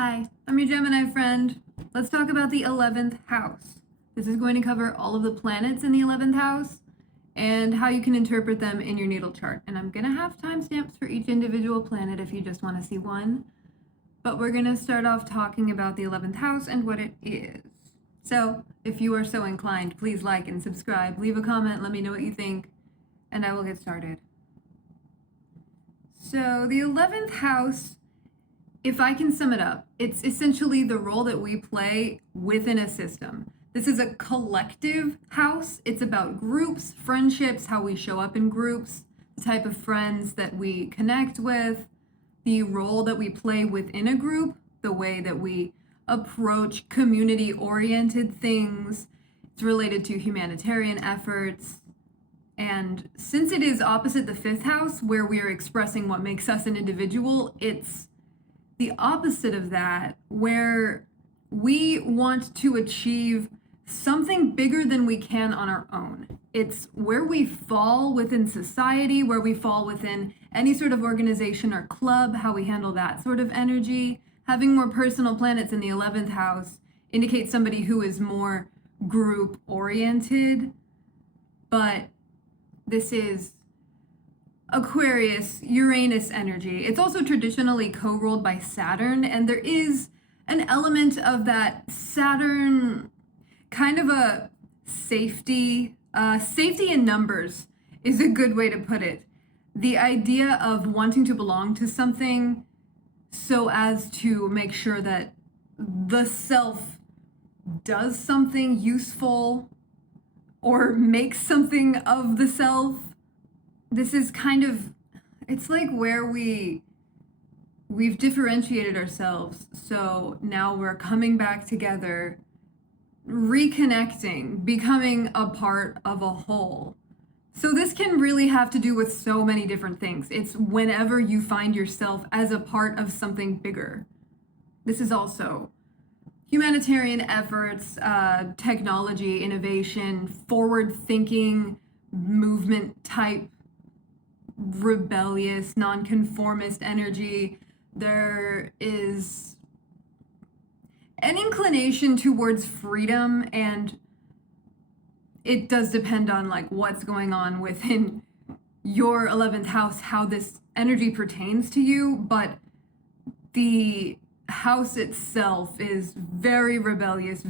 Hi, I'm your Gemini friend. Let's talk about the 11th house. This is going to cover all of the planets in the 11th house and how you can interpret them in your natal chart. And I'm going to have timestamps for each individual planet if you just want to see one. But we're going to start off talking about the 11th house and what it is. So, if you are so inclined, please like and subscribe. Leave a comment, let me know what you think, and I will get started. So, the 11th house, if I can sum it up, it's essentially the role that we play within a system. This is a collective house. It's about groups, friendships, how we show up in groups, the type of friends that we connect with, the role that we play within a group, the way that we approach community-oriented things. It's related to humanitarian efforts. And since it is opposite the 5th house, where we are expressing what makes us an individual, it's the opposite of that, where we want to achieve something bigger than we can on our own. It's where we fall within society, where we fall within any sort of organization or club, how we handle that sort of energy. Having more personal planets in the 11th house indicates somebody who is more group oriented, but this is Aquarius, Uranus energy. It's also traditionally co-ruled by Saturn, and there is an element of that Saturn, kind of a safety in numbers is a good way to put it. The idea of wanting to belong to something so as to make sure that the self does something useful or makes something of the self. This is kind of, it's like where we've differentiated ourselves, so now we're coming back together, reconnecting, becoming a part of a whole. So this can really have to do with so many different things. It's whenever you find yourself as a part of something bigger. This is also humanitarian efforts, technology, innovation, forward-thinking, movement type, rebellious, nonconformist energy. There is an inclination towards freedom, and it does depend on like what's going on within your 11th house, how this energy pertains to you, but the house itself is very rebellious,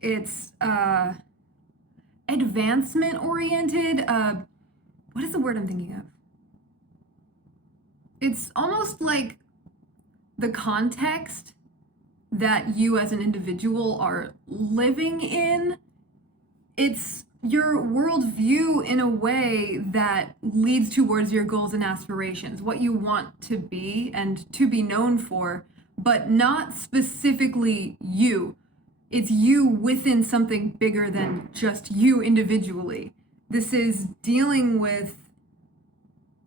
it's advancement oriented. What is the word I'm thinking of? It's almost like the context that you as an individual are living in. It's your worldview in a way that leads towards your goals and aspirations, what you want to be and to be known for, but not specifically you. It's you within something bigger than just you individually. This is dealing with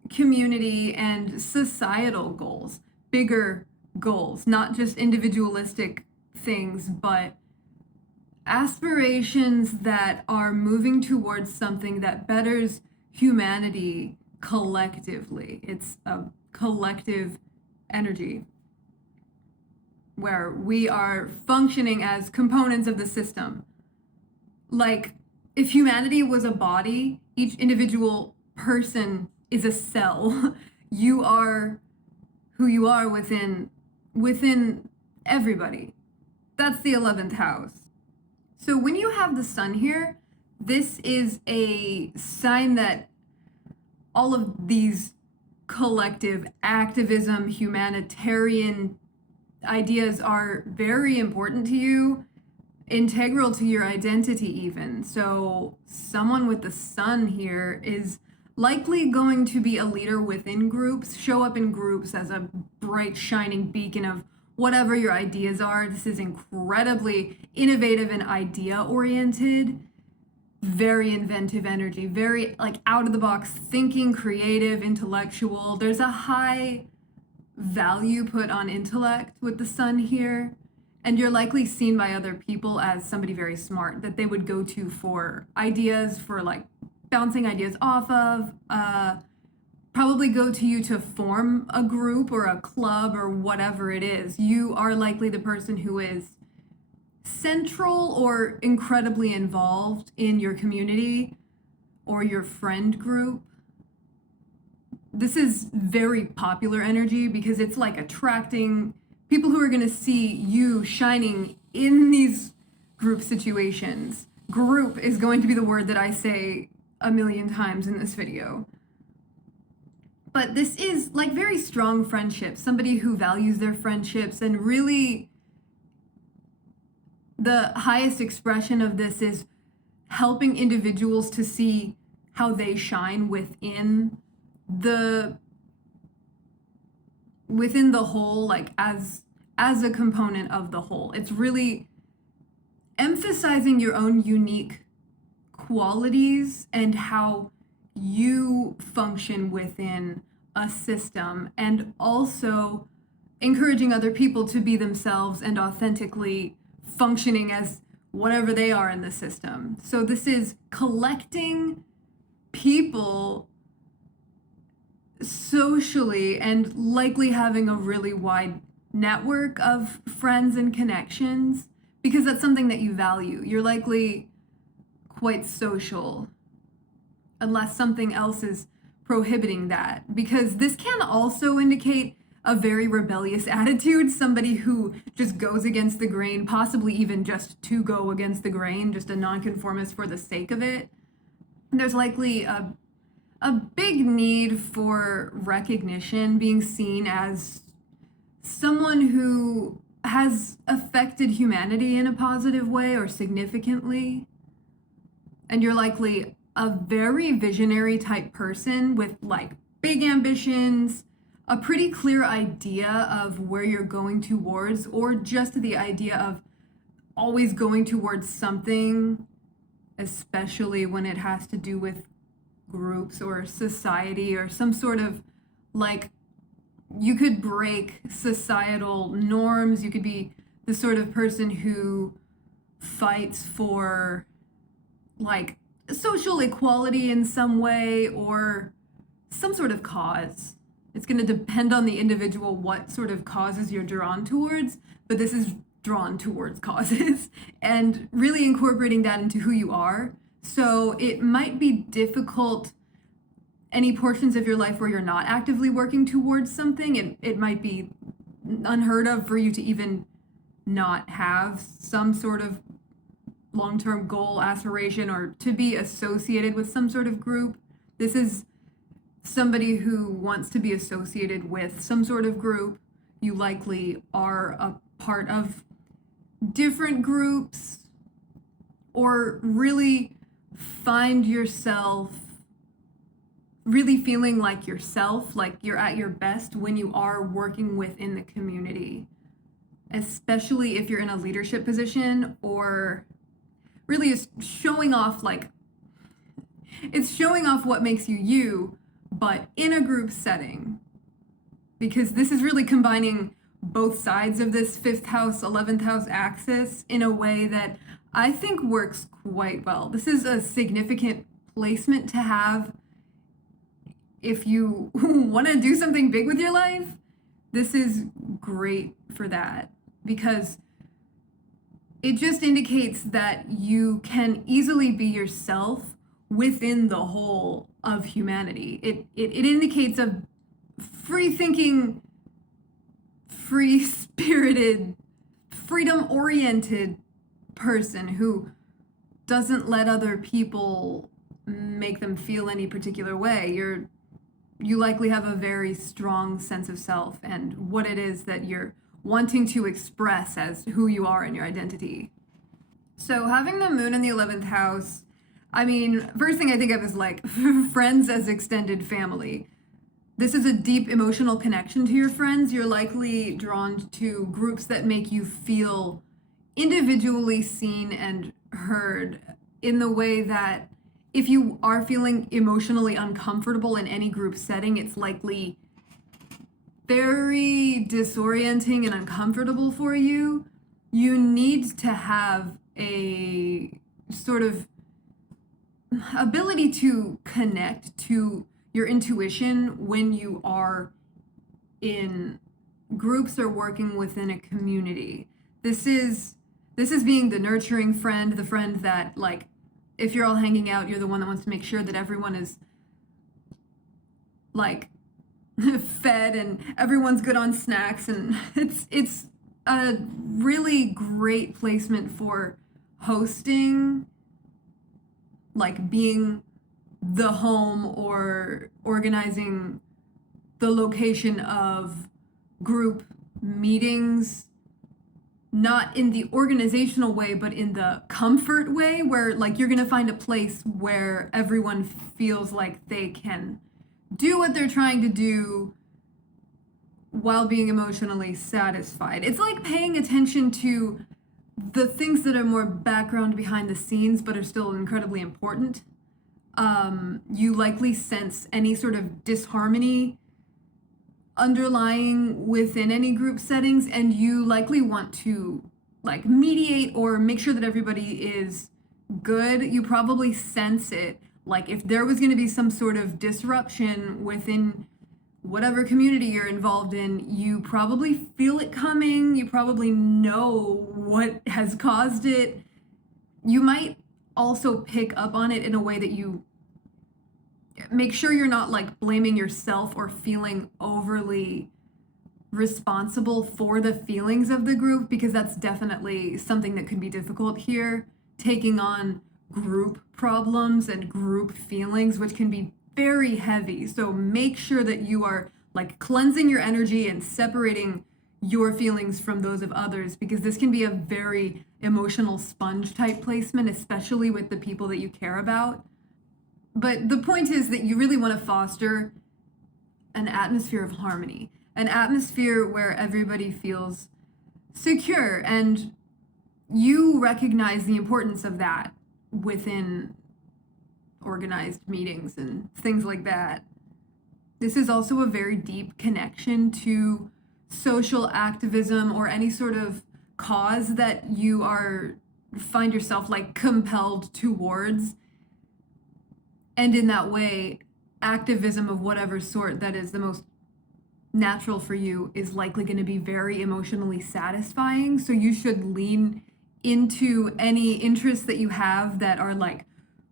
community and societal goals, bigger goals, not just individualistic things, but aspirations that are moving towards something that betters humanity collectively. It's a collective energy where we are functioning as components of the system. Like, if humanity was a body, each individual person is a cell. You are who you are within everybody. That's the 11th house. So when you have the sun here, this is a sign that all of these collective activism, humanitarian ideas are very important to you, integral to your identity even. So someone with the sun here is likely going to be a leader within groups, show up in groups as a bright shining beacon of whatever your ideas are. This is incredibly innovative and idea oriented, very inventive energy, very like out of the box thinking, creative, intellectual. There's a high value put on intellect with the sun here, and you're likely seen by other people as somebody very smart that they would go to for ideas, for like bouncing ideas off of, probably go to you to form a group or a club or whatever it is. You are likely the person who is central or incredibly involved in your community or your friend group. This is very popular energy because it's like attracting people who are going to see you shining in these group situations. Group is going to be the word that I say a million times in this video. But this is like very strong friendships, somebody who values their friendships, and really the highest expression of this is helping individuals to see how they shine within the whole, like as a component of the whole. It's really emphasizing your own unique qualities and how you function within a system, and also encouraging other people to be themselves and authentically functioning as whatever they are in the system. So this is collecting people socially and likely having a really wide network of friends and connections, because that's something that you value. You're likely quite social unless something else is prohibiting that, because this can also indicate a very rebellious attitude, somebody who just goes against the grain, possibly even just to go against the grain, just a nonconformist for the sake of it. There's likely a big need for recognition, being seen as someone who has affected humanity in a positive way or significantly. And you're likely a very visionary type person with like big ambitions, a pretty clear idea of where you're going towards, or just the idea of always going towards something, especially when it has to do with groups or society or some sort of, like, you could break societal norms. You could be the sort of person who fights for like social equality in some way or some sort of cause. It's going to depend on the individual what sort of causes you're drawn towards, but this is drawn towards causes and really incorporating that into who you are. So it might be difficult any portions of your life where you're not actively working towards something. It might be unheard of for you to even not have some sort of long-term goal, aspiration, or to be associated with some sort of group. This is somebody who wants to be associated with some sort of group. You likely are a part of different groups, or really find yourself really feeling like yourself, like you're at your best when you are working within the community, especially if you're in a leadership position, or really is showing off, like it's showing off what makes you you, but in a group setting, because this is really combining both sides of this 5th house, 11th house axis in a way that I think works quite well. This is a significant placement to have if you want to do something big with your life. This is great for that, because it just indicates that you can easily be yourself within the whole of humanity. It indicates a free-thinking, free-spirited, freedom-oriented person who doesn't let other people make them feel any particular way. You likely have a very strong sense of self and what it is that you're wanting to express as who you are in your identity. So having the moon in the 11th house, I mean, first thing I think of is like friends as extended family. This is a deep emotional connection to your friends. You're likely drawn to groups that make you feel individually seen and heard, in the way that if you are feeling emotionally uncomfortable in any group setting, it's likely very disorienting and uncomfortable for you. You need to have a sort of ability to connect to your intuition when you are in groups or working within a community. This is being the nurturing friend, the friend that, like, if you're all hanging out, you're the one that wants to make sure that everyone is like fed and everyone's good on snacks, and it's a really great placement for hosting, like being the home or organizing the location of group meetings, not in the organizational way, but in the comfort way, where like you're gonna find a place where everyone feels like they can do what they're trying to do while being emotionally satisfied. It's like paying attention to the things that are more background behind the scenes, but are still incredibly important. You likely sense any sort of disharmony underlying within any group settings, and you likely want to like mediate or make sure that everybody is good. You probably sense it. Like if there was going to be some sort of disruption within whatever community you're involved in, you probably feel it coming. You probably know what has caused it. You might also pick up on it in a way that you make sure you're not like blaming yourself or feeling overly responsible for the feelings of the group, because that's definitely something that could be difficult here, taking on group problems and group feelings, which can be very heavy. So make sure that you are like cleansing your energy and separating your feelings from those of others, because this can be a very emotional sponge type placement, especially with the people that you care about. But the point is that you really want to foster an atmosphere of harmony, an atmosphere where everybody feels secure, and you recognize the importance of that within organized meetings and things like that. This is also a very deep connection to social activism or any sort of cause that you find yourself like compelled towards. And in that way, activism of whatever sort that is the most natural for you is likely going to be very emotionally satisfying. So you should lean into any interests that you have that are like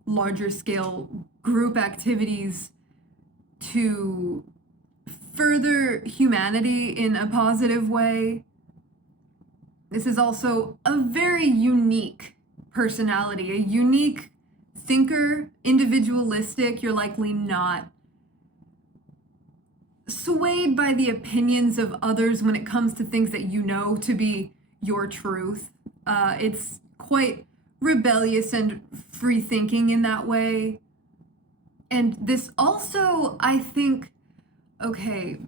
larger scale group activities to further humanity in a positive way. This is also a very unique personality, a unique thinker, individualistic. You're likely not swayed by the opinions of others when it comes to things that you know to be your truth. It's quite rebellious and free thinking in that way. And this also, I think, okay,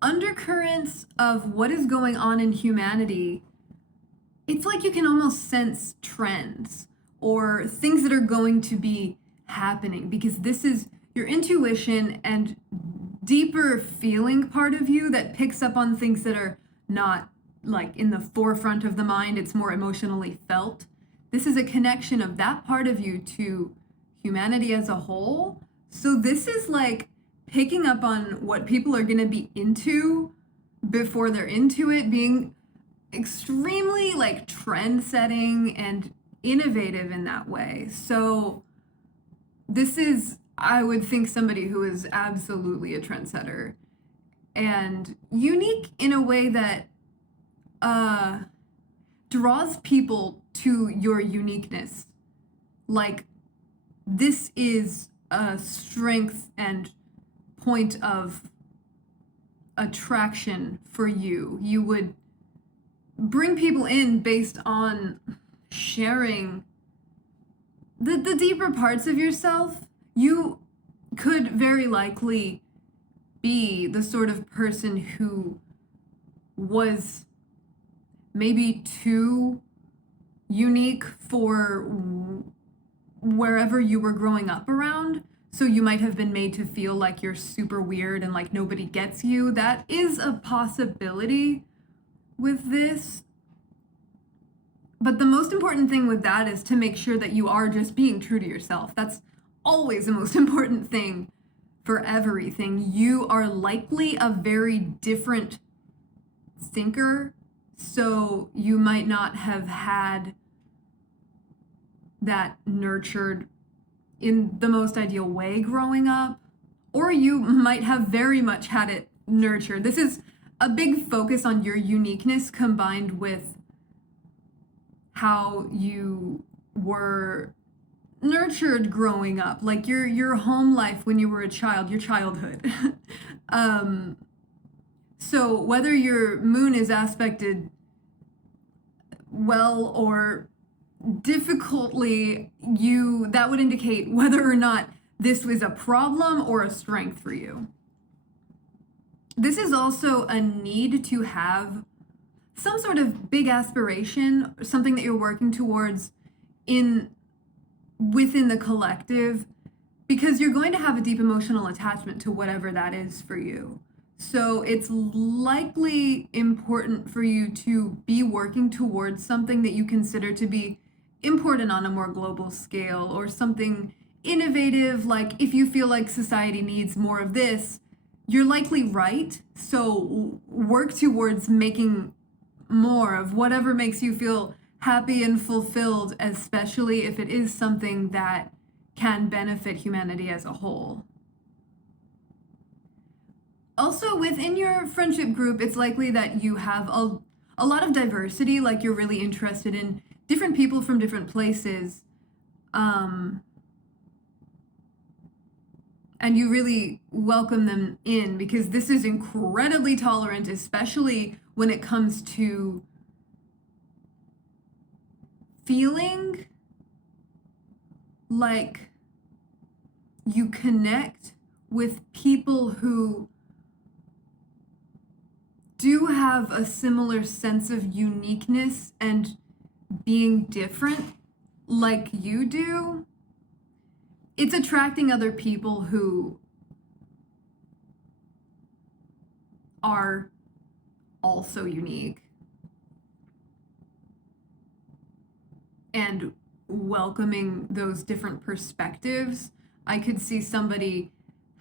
undercurrents of what is going on in humanity, it's like you can almost sense trends or things that are going to be happening, because this is your intuition and deeper feeling part of you that picks up on things that are not like in the forefront of the mind. It's more emotionally felt. This is a connection of that part of you to humanity as a whole. So this is like picking up on what people are going to be into before they're into it, being extremely like trend setting and innovative in that way. So this is, I would think, somebody who is absolutely a trendsetter and unique in a way that draws people to your uniqueness. Like, this is a strength and point of attraction for you. You would bring people in based on sharing the deeper parts of yourself. You could very likely be the sort of person who was maybe too unique for wherever you were growing up around. So you might have been made to feel like you're super weird and like nobody gets you. That is a possibility with this. But the most important thing with that is to make sure that you are just being true to yourself. That's always the most important thing for everything. You are likely a very different thinker, so you might not have had that nurtured in the most ideal way growing up, or you might have very much had it nurtured. This is a big focus on your uniqueness combined with how you were nurtured growing up, like your home life when you were a child, your childhood. So whether your moon is aspected well or difficultly, that would indicate whether or not this was a problem or a strength for you. This is also a need to have some sort of big aspiration, something that you're working towards within the collective, because you're going to have a deep emotional attachment to whatever that is for you. So it's likely important for you to be working towards something that you consider to be important on a more global scale, or something innovative. Like if you feel like society needs more of this, you're likely right. So work towards making more of whatever makes you feel happy and fulfilled, especially if it is something that can benefit humanity as a whole. Also, within your friendship group, it's likely that you have a lot of diversity, like you're really interested in different people from different places. And you really welcome them in, because this is incredibly tolerant, especially when it comes to feeling like you connect with people who do have a similar sense of uniqueness and being different like you do. It's attracting other people who are also unique and welcoming those different perspectives. I could see somebody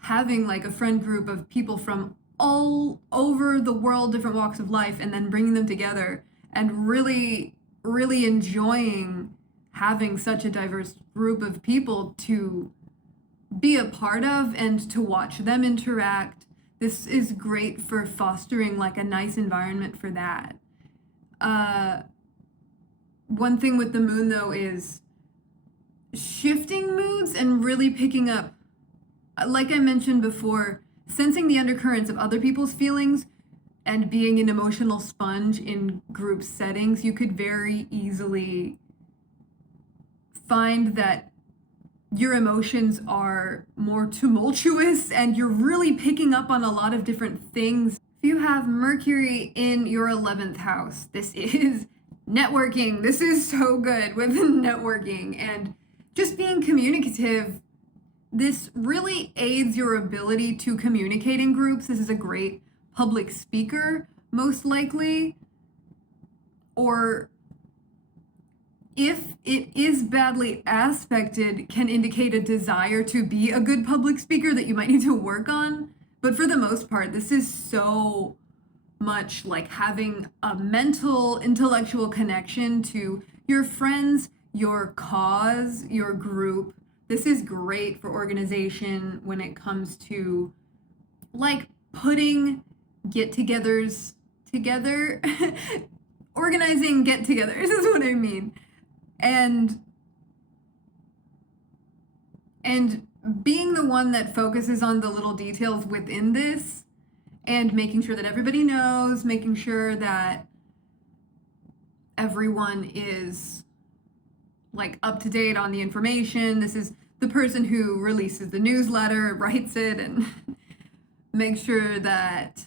having like a friend group of people from all over the world, different walks of life, and then bringing them together and really, really enjoying having such a diverse group of people to be a part of and to watch them interact. This is great for fostering like a nice environment for that. One thing with the moon though is shifting moods and really picking up, like I mentioned before, sensing the undercurrents of other people's feelings and being an emotional sponge in group settings. You could very easily find that your emotions are more tumultuous and you're really picking up on a lot of different things. If you have Mercury in your 11th house, this is networking. This is so good with networking and just being communicative. This really aids your ability to communicate in groups. This is a great public speaker, most likely. Or if it is badly aspected, can indicate a desire to be a good public speaker that you might need to work on. But for the most part, this is so much like having a mental, intellectual connection to your friends, your cause, your group. This is great for organization when it comes to like putting get-togethers together, organizing get-togethers is what I mean. And being the one that focuses on the little details within this and making sure that everybody knows, making sure that everyone is like up to date on the information. This is the person who releases the newsletter, writes it, and makes sure that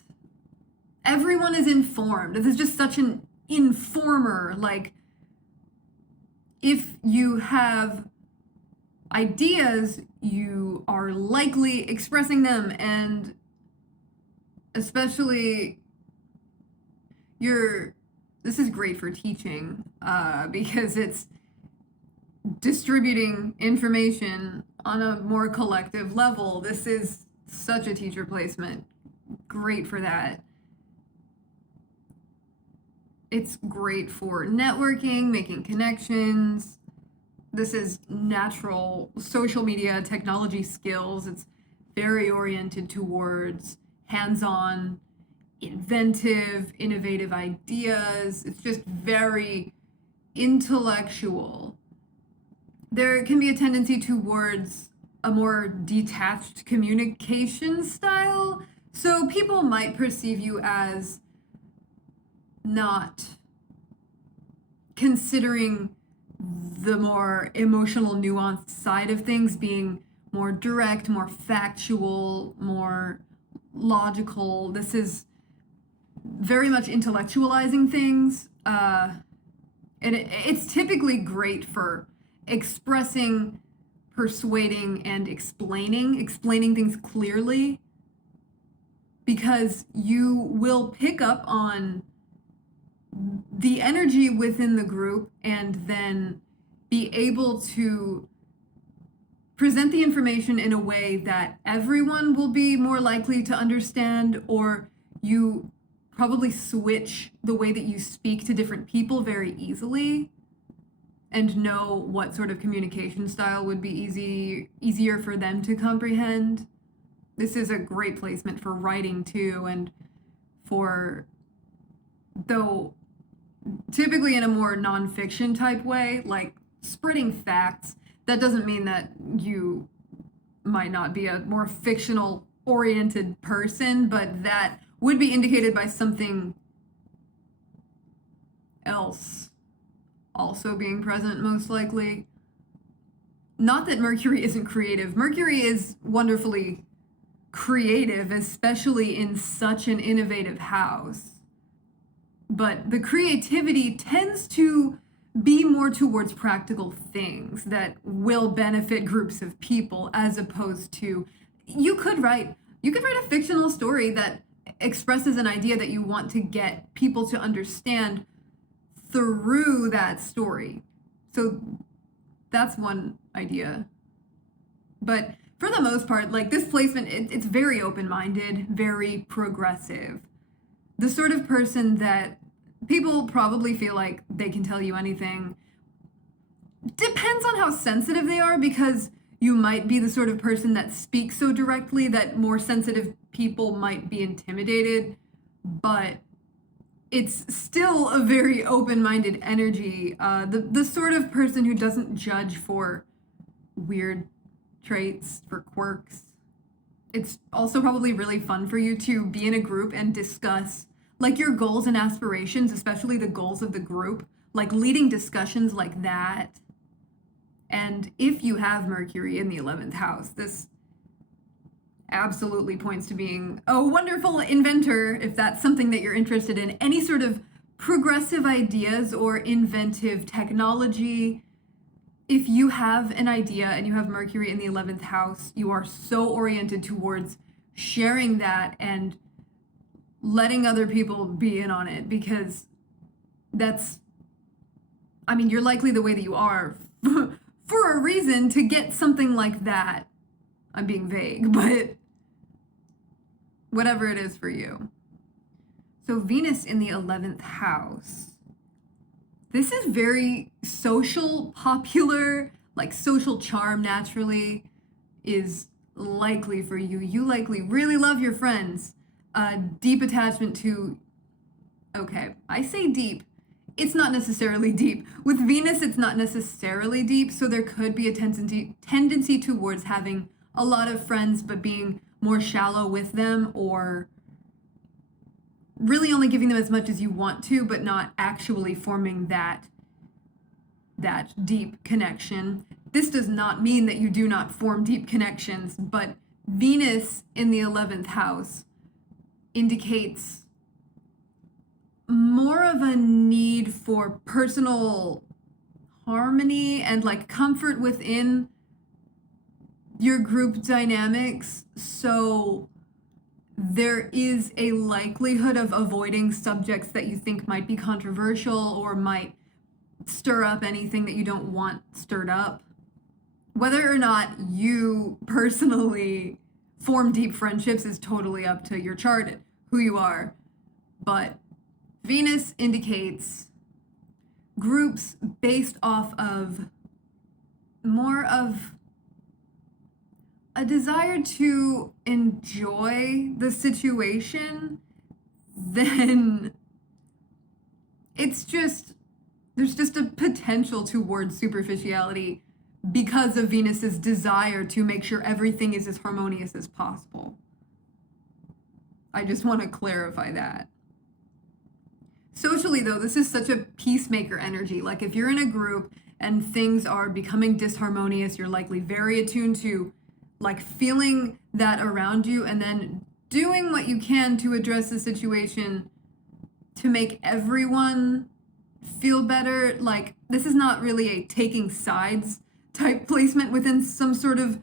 everyone is informed. This is just such an informer. Like, if you have ideas, you are likely expressing them, and especially this is great for teaching, because it's distributing information on a more collective level. This is such a teacher placement. Great for that. It's great for networking, making connections. This is natural social media technology skills. It's very oriented towards hands-on, inventive, innovative ideas. It's just very intellectual. There can be a tendency towards a more detached communication style. So people might perceive you as not considering the more emotional, nuanced side of things, being more direct, more factual, more logical. This is very much intellectualizing things. And it's typically great for expressing, persuading, and explaining things clearly, because you will pick up on the energy within the group and then be able to present the information in a way that everyone will be more likely to understand, or you probably switch the way that you speak to different people very easily and know what sort of communication style would be easier for them to comprehend. This is a great placement for writing too, and for, though typically in a more nonfiction type way, like spreading facts. That doesn't mean that you might not be a more fictional oriented person, but that would be indicated by something else also being present, most likely. Not that Mercury isn't creative. Mercury is wonderfully creative, especially in such an innovative house. But the creativity tends to be more towards practical things that will benefit groups of people, as opposed to, you could write a fictional story that expresses an idea that you want to get people to understand through that story. So that's one idea. But for the most part, like this placement, it's very open-minded, very progressive. The sort of person that people probably feel like they can tell you anything. Depends on how sensitive they are, because you might be the sort of person that speaks so directly that more sensitive people might be intimidated, but it's still a very open-minded energy. The sort of person who doesn't judge for weird traits, for quirks. It's also probably really fun for you to be in a group and discuss like your goals and aspirations, especially the goals of the group, like leading discussions like that. And if you have Mercury in the 11th house, this absolutely points to being a wonderful inventor, if that's something that you're interested in. Any sort of progressive ideas or inventive technology. If you have an idea and you have Mercury in the 11th house, you are so oriented towards sharing that and letting other people be in on it, because that's, I mean, you're likely the way that you are for a reason to get something like that. I'm being vague, but whatever it is for you. So Venus in the 11th house. This is very social, popular, like social charm naturally is likely for you. You likely really love your friends. Deep attachment to, okay, I say deep. It's not necessarily deep. With Venus, it's not necessarily deep, so there could be a tendency towards having a lot of friends, but being more shallow with them, or really only giving them as much as you want to, but not actually forming that deep connection. This does not mean that you do not form deep connections, but Venus in the 11th house indicates more of a need for personal harmony and like comfort within your group dynamics. So there is a likelihood of avoiding subjects that you think might be controversial or might stir up anything that you don't want stirred up. Whether or not you personally form deep friendships is totally up to your chart, who you are. But Venus indicates groups based off of more of a desire to enjoy the situation than it's just, there's just a potential towards superficiality because of Venus's desire to make sure everything is as harmonious as possible. I just want to clarify that. Socially, though, this is such a peacemaker energy. Like if you're in a group and things are becoming disharmonious, you're likely very attuned to like feeling that around you and then doing what you can to address the situation to make everyone feel better. Like this is not really a taking sides type placement within some sort of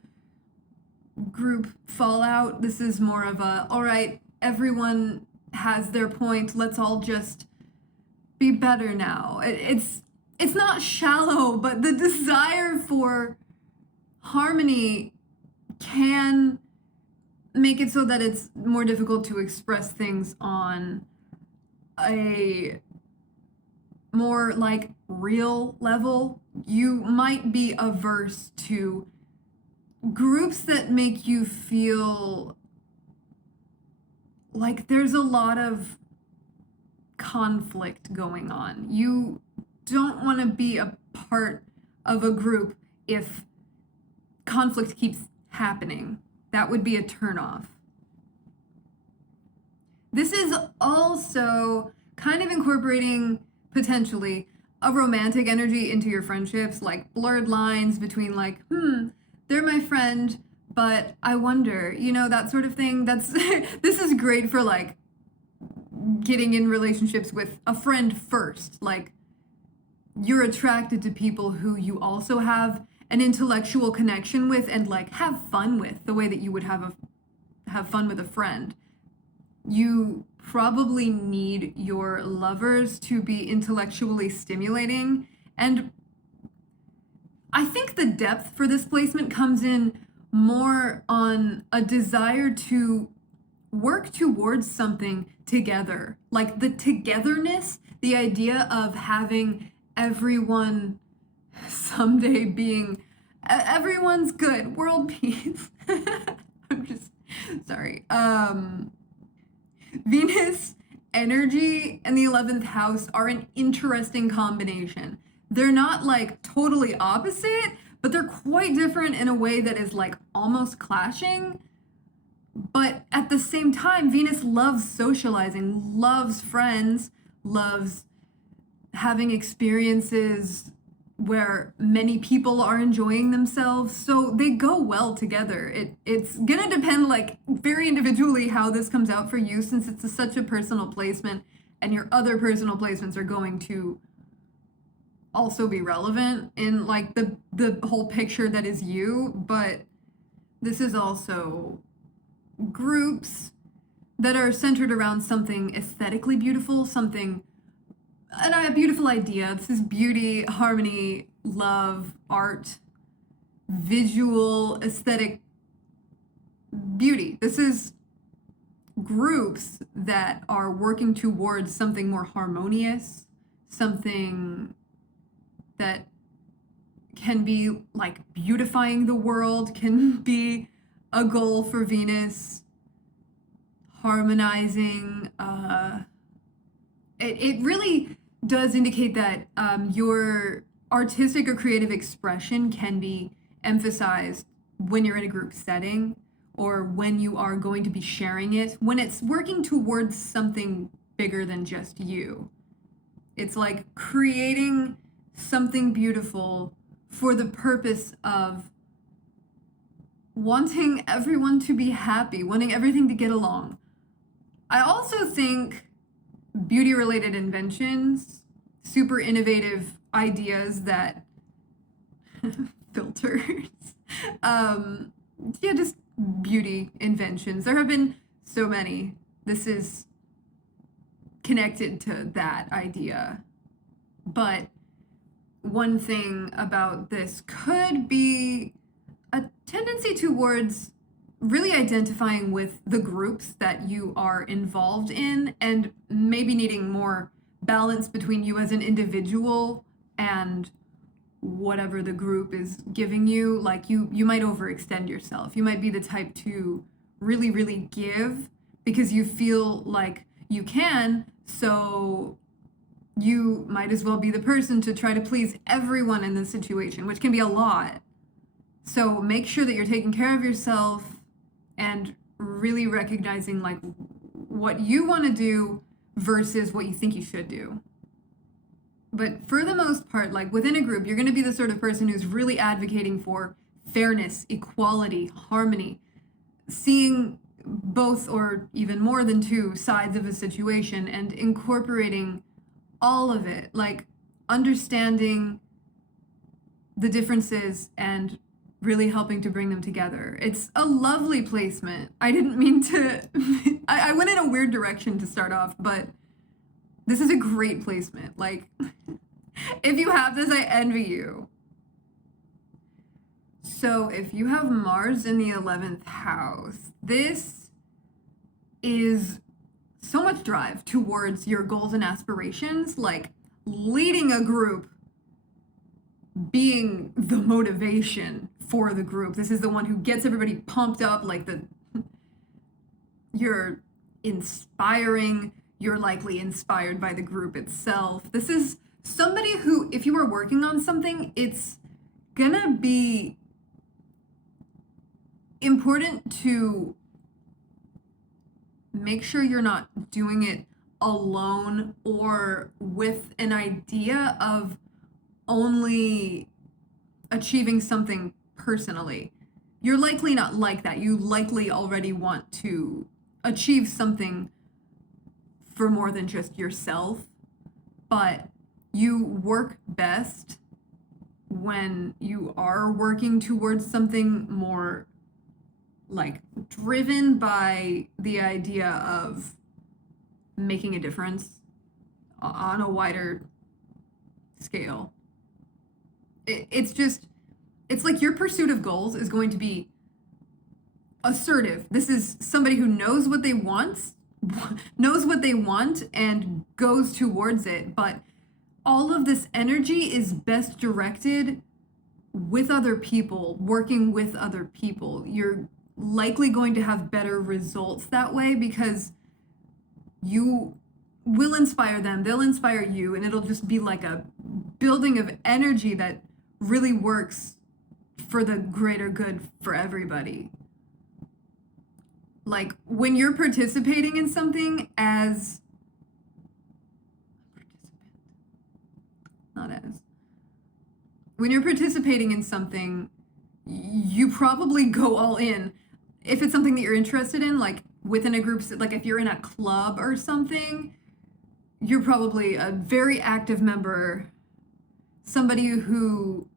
group fallout. This is more of a, all right, everyone has their point, let's all just be better now. It's not shallow, but the desire for harmony can make it so that it's more difficult to express things on a more like real level. You might be averse to groups that make you feel like there's a lot of conflict going on. You don't want to be a part of a group if conflict keeps happening. That would be a turnoff. This is also kind of incorporating potentially a romantic energy into your friendships, like blurred lines between like, they're my friend, but I wonder, you know, that sort of thing. That's this is great for like getting in relationships with a friend first. Like you're attracted to people who you also have an intellectual connection with and like have fun with the way that you would have fun with a friend. You probably need your lovers to be intellectually stimulating, and I think the depth for this placement comes in more on a desire to work towards something together. Like the togetherness, the idea of having everyone someday being everyone's good, world peace. I'm just sorry. Venus energy and the 11th house are an interesting combination. They're not like totally opposite, but they're quite different in a way that is like almost clashing. But at the same time, Venus loves socializing, loves friends, loves having experiences where many people are enjoying themselves, so they go well together. It's gonna depend like very individually how this comes out for you, since it's such a personal placement and your other personal placements are going to also be relevant in like the whole picture that is you. But this is also groups that are centered around something aesthetically beautiful, something, a beautiful idea. This is beauty, harmony, love, art, visual, aesthetic beauty. This is groups that are working towards something more harmonious, something that can be like beautifying the world, can be a goal for Venus, harmonizing. It really does indicate that your artistic or creative expression can be emphasized when you're in a group setting or when you are going to be sharing it, when it's working towards something bigger than just you. It's like creating something beautiful for the purpose of wanting everyone to be happy, wanting everything to get along. I also think beauty-related inventions, super innovative ideas that filters, just beauty inventions. There have been so many. This is connected to that idea. But one thing about this could be a tendency towards really identifying with the groups that you are involved in and maybe needing more balance between you as an individual and whatever the group is giving you. Like you might overextend yourself. You might be the type to really give because you feel like you can, so you might as well be the person to try to please everyone in the situation, which can be a lot. So make sure that you're taking care of yourself and really recognizing like what you want to do versus what you think you should do. But for the most part, like within a group, you're going to be the sort of person who's really advocating for fairness, equality, harmony, seeing both or even more than two sides of a situation and incorporating all of it, like understanding the differences and really helping to bring them together. It's a lovely placement. I didn't mean to, I went in a weird direction to start off, but this is a great placement. Like, if you have this, I envy you. So if you have Mars in the 11th house, this is so much drive towards your goals and aspirations, like leading a group, being the motivation for the group. This is the one who gets everybody pumped up, like you're inspiring, you're likely inspired by the group itself. This is somebody who, if you are working on something, it's gonna be important to make sure you're not doing it alone or with an idea of only achieving something personally. You're likely not like that. You likely already want to achieve something for more than just yourself, but you work best when you are working towards something more like driven by the idea of making a difference on a wider scale. It's like your pursuit of goals is going to be assertive. This is somebody who knows what they want and goes towards it, but all of this energy is best directed with other people, working with other people. You're likely going to have better results that way because you will inspire them, they'll inspire you, and it'll just be like a building of energy that really works for the greater good for everybody. Like when you're participating in something as when you're participating in something, you probably go all in. If it's something that you're interested in, like within a group, like if you're in a club or something, you're probably a very active member, somebody who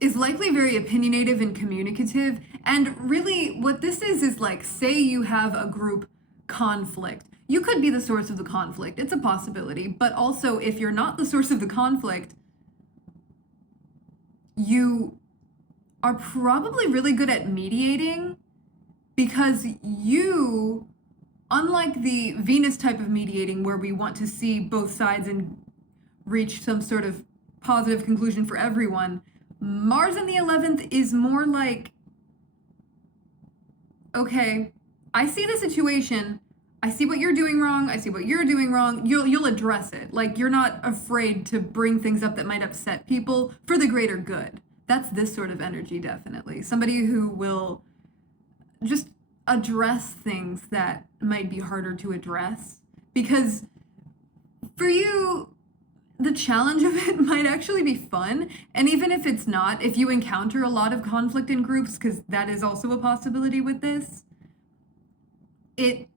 is likely very opinionative and communicative. And really what this is like, say you have a group conflict. You could be the source of the conflict. It's a possibility. But also, if you're not the source of the conflict, you are probably really good at mediating because you, unlike the Venus type of mediating where we want to see both sides and reach some sort of positive conclusion for everyone, Mars in the 11th is more like, okay, I see the situation, I see what you're doing wrong, I see what you're doing wrong, you'll address it. Like, you're not afraid to bring things up that might upset people for the greater good. That's this sort of energy, definitely. Somebody who will just address things that might be harder to address. Because for you, the challenge of it might actually be fun. And even if it's not, if you encounter a lot of conflict in groups, because that is also a possibility with this, it's,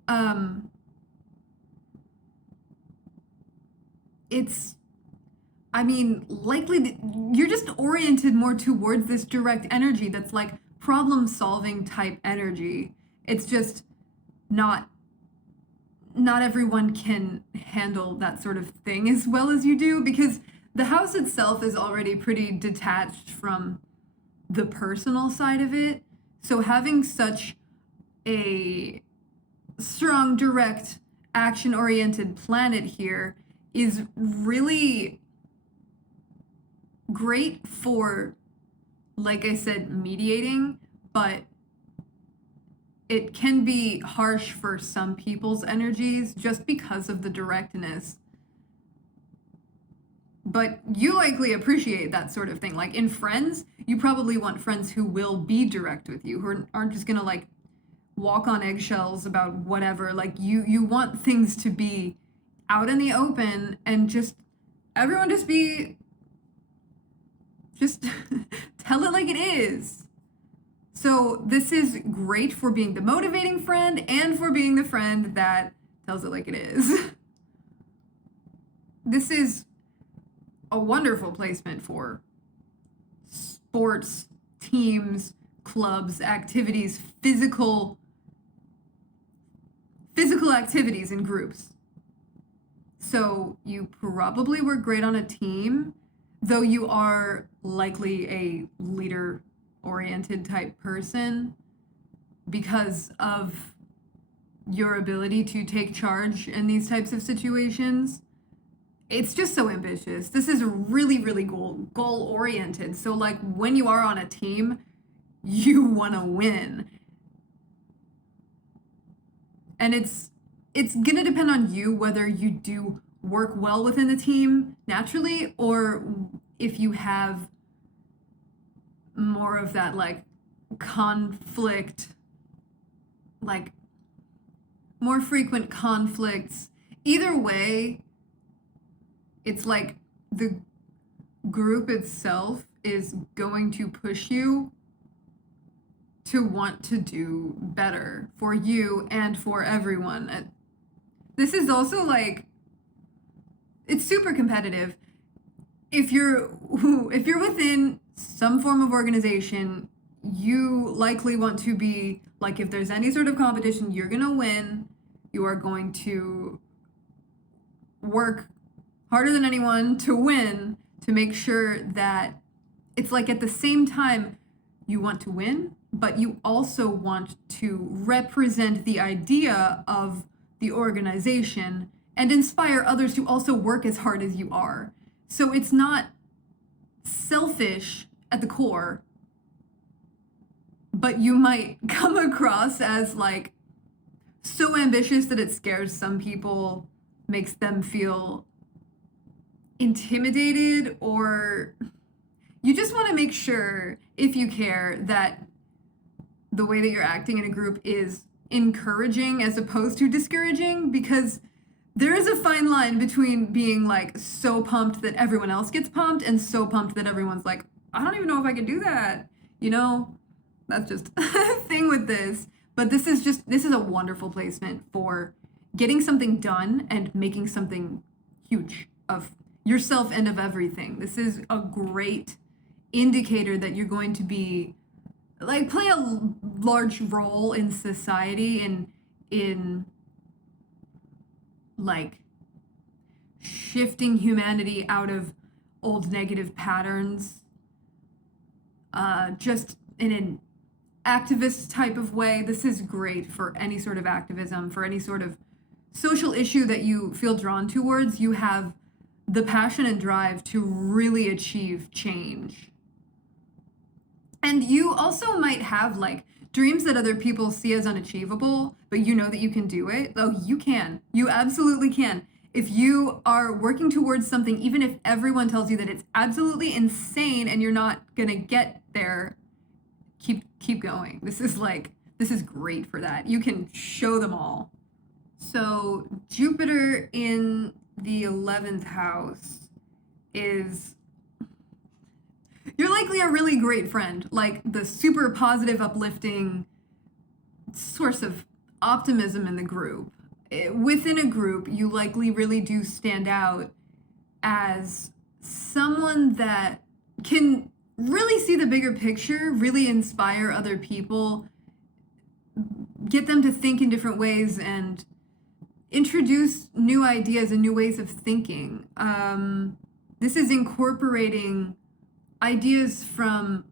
I mean, likely you're just oriented more towards this direct energy that's like problem solving type energy. It's just not everyone can handle that sort of thing as well as you do, because the house itself is already pretty detached from the personal side of it. So having such a strong, direct, action-oriented planet here is really great for, like I said, mediating, but it can be harsh for some people's energies just because of the directness. But you likely appreciate that sort of thing. Like in friends, you probably want friends who will be direct with you, who aren't just gonna like walk on eggshells about whatever. Like you want things to be out in the open and just everyone just tell it like it is. So this is great for being the motivating friend and for being the friend that tells it like it is. This is a wonderful placement for sports, teams, clubs, activities, physical activities in groups. So you probably work great on a team, though you are likely a leader-oriented type person because of your ability to take charge in these types of situations. It's just so ambitious. This is really, really goal-oriented. So like when you are on a team, you want to win. And it's going to depend on you whether you do work well within the team naturally or if you have more of that like conflict, like more frequent conflicts. Either way, it's like the group itself is going to push you to want to do better for you and for everyone. This is also like, it's super competitive. If you're within some form of organization, you likely want to be like, if there's any sort of competition, you're gonna win. You are going to work harder than anyone to win, to make sure that it's like at the same time you want to win, but you also want to represent the idea of the organization and inspire others to also work as hard as you are. So it's not selfish at the core, but you might come across as like so ambitious that it scares some people, makes them feel intimidated, or you just want to make sure, if you care, that the way that you're acting in a group is encouraging as opposed to discouraging, because there is a fine line between being like so pumped that everyone else gets pumped and so pumped that everyone's like, I don't even know if I can do that. You know, that's just a thing with this. But this is a wonderful placement for getting something done and making something huge of yourself and of everything. This is a great indicator that you're going to be like play a large role in society and in like shifting humanity out of old negative patterns, just in an activist type of way. This is great for any sort of activism, for any sort of social issue that you feel drawn towards. You have the passion and drive to really achieve change. And you also might have like dreams that other people see as unachievable, but you know that you can do it. Oh, you can. You absolutely can. If you are working towards something, even if everyone tells you that it's absolutely insane and you're not gonna get there, keep going. This is great for that. You can show them all. So Jupiter in the 11th house is, you're likely a really great friend, like the super positive, uplifting source of optimism in the group. Within a group, you likely really do stand out as someone that can really see the bigger picture, really inspire other people, get them to think in different ways, and introduce new ideas and new ways of thinking. This is incorporating ideas from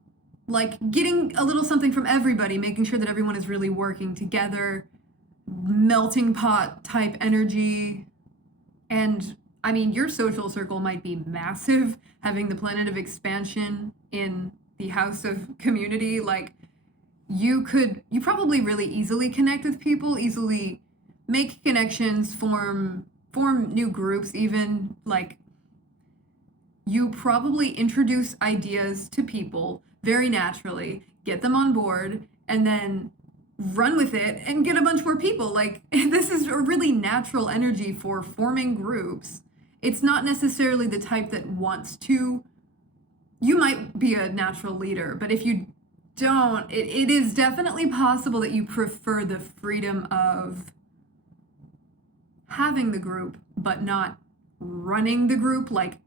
like getting a little something from everybody, making sure that everyone is really working together, melting pot type energy. And I mean, your social circle might be massive, having the planet of expansion in the house of community. Like, you probably really easily connect with people, easily make connections, form new groups, even. Like, you probably introduce ideas to people very naturally, get them on board, and then run with it and get a bunch more people. Like, this is a really natural energy for forming groups. It's not necessarily the type that wants to. You might be a natural leader, but if you don't, it is definitely possible that you prefer the freedom of having the group, but not running the group, like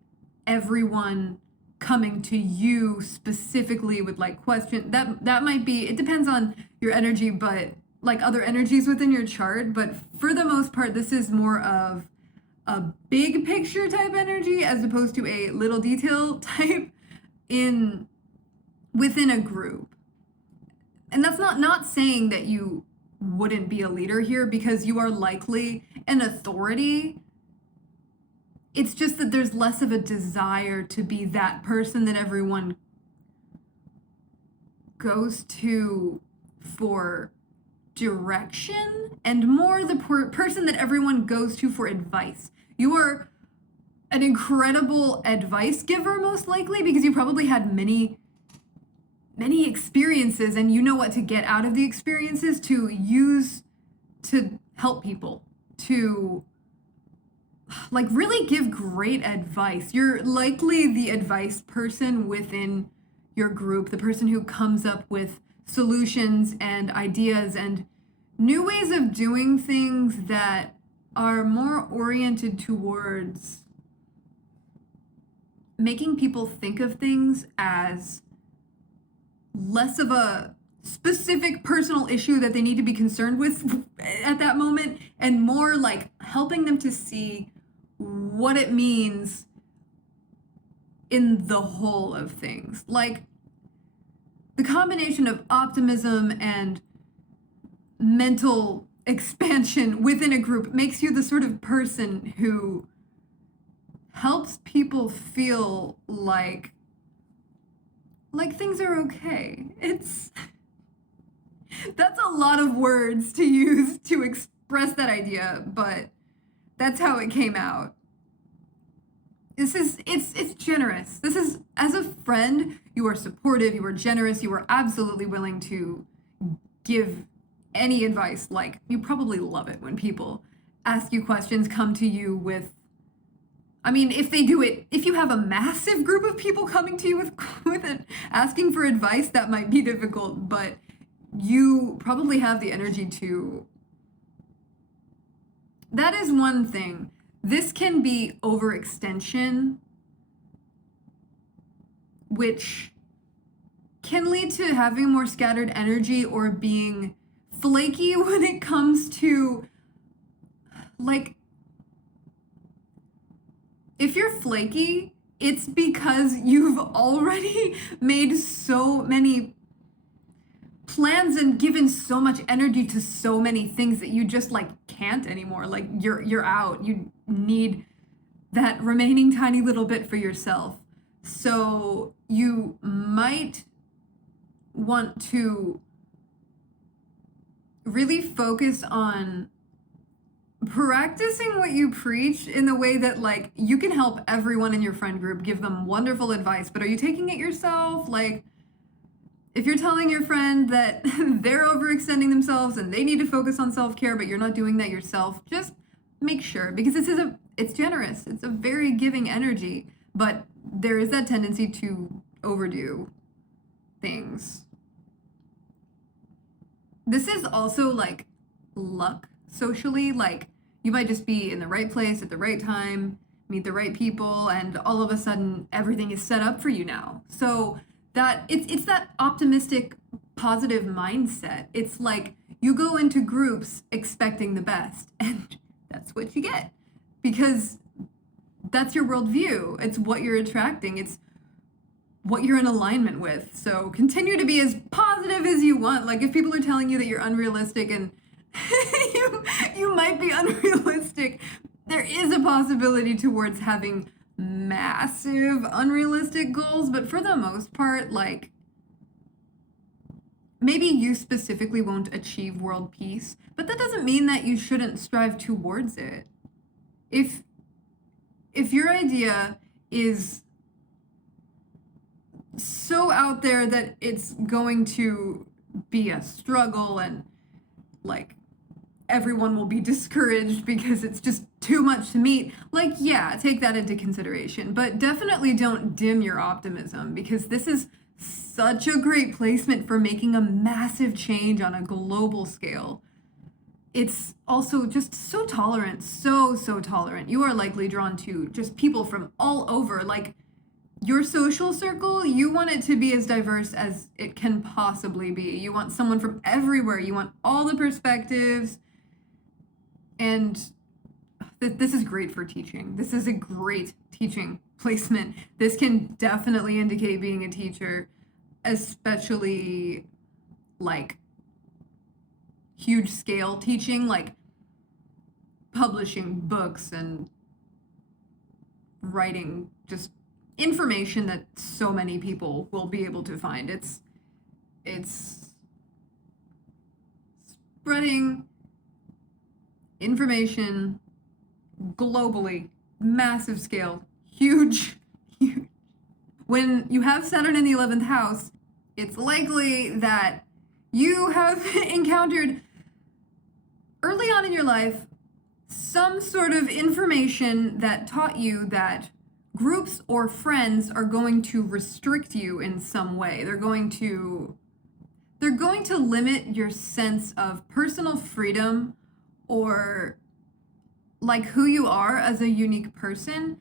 everyone coming to you specifically with like question. That might be, it depends on your energy, but like other energies within your chart. But for the most part, this is more of a big picture type energy as opposed to a little detail type within a group. And that's not saying that you wouldn't be a leader here, because you are likely an authority. It's just that there's less of a desire to be that person that everyone goes to for direction, and more the person that everyone goes to for advice. You are an incredible advice giver, most likely, because you probably had many experiences, and you know what to get out of the experiences to use to help people, to like really give great advice. You're likely the advice person within your group, the person who comes up with solutions and ideas and new ways of doing things that are more oriented towards making people think of things as less of a specific personal issue that they need to be concerned with at that moment, and more like helping them to see what it means in the whole of things. Like, the combination of optimism and mental expansion within a group makes you the sort of person who helps people feel like things are okay. That's a lot of words to use to express that idea, but that's how it came out. It's generous. This is, as a friend, you are supportive, you are generous, you are absolutely willing to give any advice. Like, you probably love it when people ask you questions, come to you with, I mean, if they do it, if you have a massive group of people coming to you with it, asking for advice, that might be difficult, but you probably have the energy to. That is one thing. This can be overextension, which can lead to having more scattered energy or being flaky when it comes to, like, if you're flaky, it's because you've already made so many plans and given so much energy to so many things that you just like can't anymore. Like, you're out. You need that remaining tiny little bit for yourself. So you might want to really focus on practicing what you preach in the way that, like, you can help everyone in your friend group, give them wonderful advice, but are you taking it yourself? Like, if you're telling your friend that they're overextending themselves and they need to focus on self-care, but you're not doing that yourself, just make sure, because it's generous. It's a very giving energy, but there is that tendency to overdo things. This is also like luck socially. Like, you might just be in the right place at the right time, meet the right people, and all of a sudden everything is set up for you now. So that it's that optimistic, positive mindset. It's like you go into groups expecting the best, and that's what you get, because that's your worldview. It's what you're attracting. It's what you're in alignment with. So continue to be as positive as you want. Like if people are telling you that you're unrealistic and you might be unrealistic, there is a possibility towards having massive unrealistic goals, but for the most part, like maybe you specifically won't achieve world peace, but that doesn't mean that you shouldn't strive towards it. If your idea is so out there that it's going to be a struggle and like everyone will be discouraged because it's just too much to meet, like, yeah, take that into consideration, but definitely don't dim your optimism, because this is such a great placement for making a massive change on a global scale. It's also just so tolerant, so tolerant. You are likely drawn to just people from all over. Like, your social circle, you want it to be as diverse as it can possibly be. You want someone from everywhere. You want all the perspectives. And this is great for teaching. This is a great teaching placement. This can definitely indicate being a teacher, especially like huge scale teaching, like publishing books and writing just information that so many people will be able to find. It's spreading information globally, massive scale, huge. When you have Saturn in the 11th house, it's likely that you have encountered early on in your life some sort of information that taught you that groups or friends are going to restrict you in some way. They're going to limit your sense of personal freedom or like who you are as a unique person.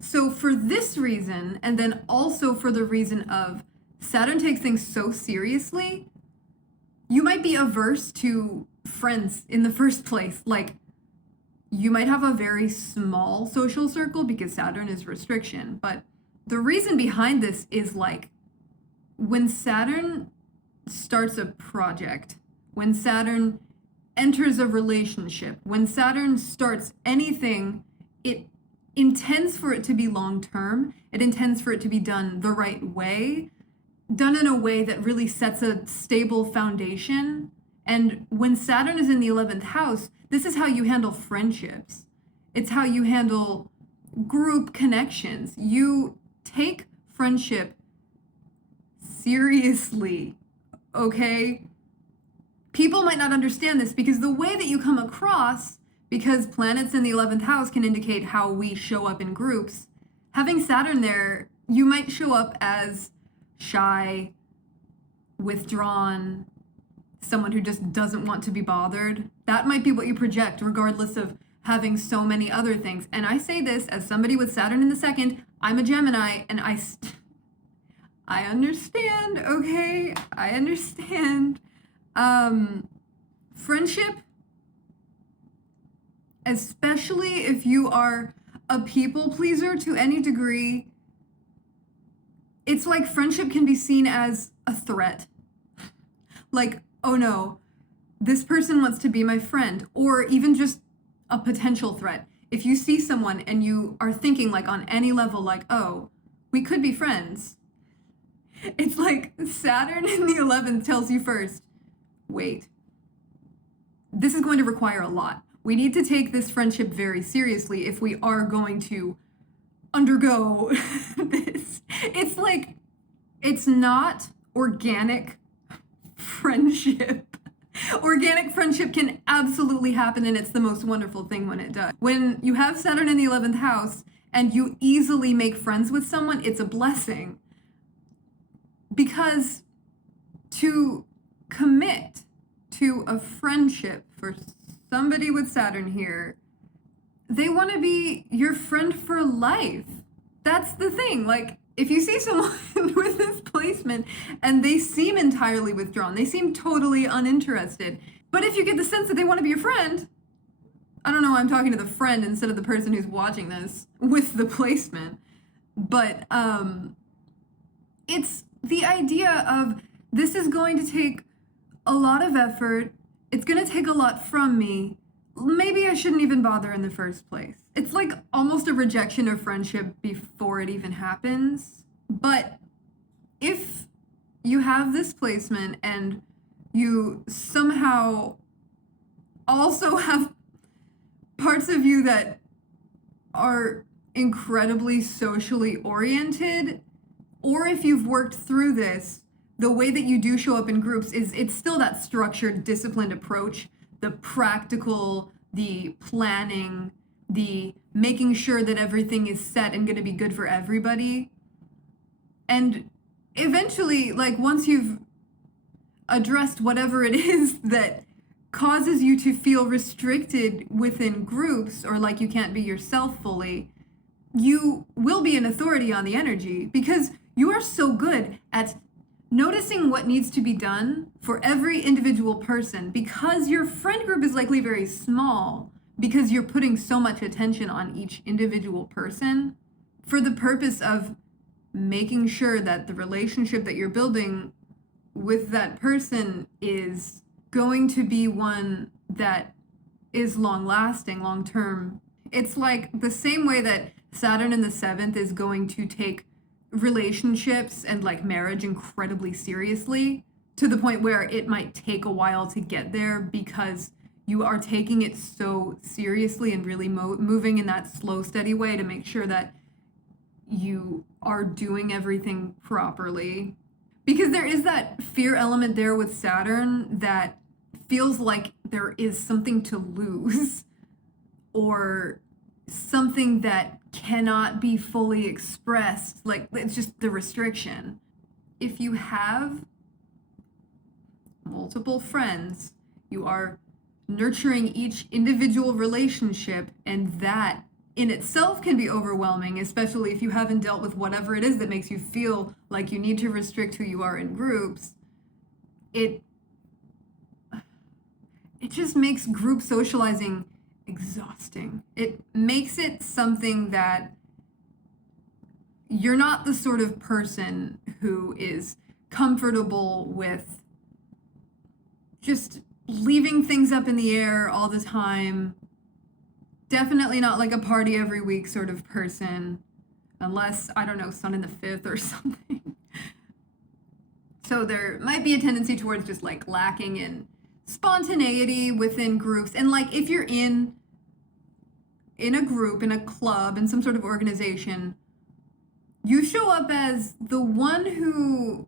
So for this reason, and then also for the reason of Saturn takes things so seriously, you might be averse to friends in the first place. Like, you might have a very small social circle because Saturn is restriction. But the reason behind this is like, when Saturn starts a project, when Saturn enters a relationship, when Saturn starts anything, it intends for it to be long-term. It intends for it to be done the right way, done in a way that really sets a stable foundation. And when Saturn is in the 11th house, this is how you handle friendships. It's how you handle group connections. You take friendship seriously, okay? People might not understand this because the way that you come across, because planets in the 11th house can indicate how we show up in groups, having Saturn there, you might show up as shy, withdrawn, someone who just doesn't want to be bothered. That might be what you project, regardless of having so many other things. And I say this as somebody with Saturn in the second. I'm a Gemini, and I understand, okay? I understand. Friendship, especially if you are a people pleaser to any degree, it's like friendship can be seen as a threat. Like, oh no, this person wants to be my friend, or even just a potential threat. If you see someone and you are thinking like on any level, like, oh, we could be friends, it's like Saturn in the 11th tells you first, wait, this is going to require a lot. We need to take this friendship very seriously if we are going to undergo this. It's like, it's not organic friendship. Organic friendship can absolutely happen, and it's the most wonderful thing when it does. When you have Saturn in the 11th house and you easily make friends with someone, it's a blessing. Because to commit to a friendship for somebody with Saturn here, they want to be your friend for life. That's the thing. Like, if you see someone with this placement and they seem entirely withdrawn, they seem totally uninterested, but if you get the sense that they want to be your friend, I don't know, I'm talking to the friend instead of the person who's watching this with the placement. But it's the idea of this is going to take a lot of effort. It's going to take a lot from me. Maybe I shouldn't even bother in the first place. It's like almost a rejection of friendship before it even happens. But if you have this placement and you somehow also have parts of you that are incredibly socially oriented, or if you've worked through this, the way that you do show up in groups is it's still that structured, disciplined approach, the practical, the planning, the making sure that everything is set and going to be good for everybody. And eventually, like once you've addressed whatever it is that causes you to feel restricted within groups or like you can't be yourself fully, you will be an authority on the energy because you are so good at noticing what needs to be done for every individual person because your friend group is likely very small because you're putting so much attention on each individual person for the purpose of making sure that the relationship that you're building with that person is going to be one that is long lasting, long term. It's like the same way that Saturn in the 7th is going to take relationships and like marriage incredibly seriously to the point where it might take a while to get there because you are taking it so seriously and really moving in that slow, steady way to make sure that you are doing everything properly. Because there is that fear element there with Saturn that feels like there is something to lose or something that cannot be fully expressed. Like, it's just the restriction. If you have multiple friends, you are nurturing each individual relationship, and that in itself can be overwhelming, especially if you haven't dealt with whatever it is that makes you feel like you need to restrict who you are in groups. It just makes group socializing exhausting. It makes it something that you're not the sort of person who is comfortable with just leaving things up in the air all the time. Definitely not like a party every week sort of person, unless, I don't know, Sun in the 5th or something. So there might be a tendency towards just like lacking in spontaneity within groups. And like if you're in a group, in a club, in some sort of organization, you show up as the one who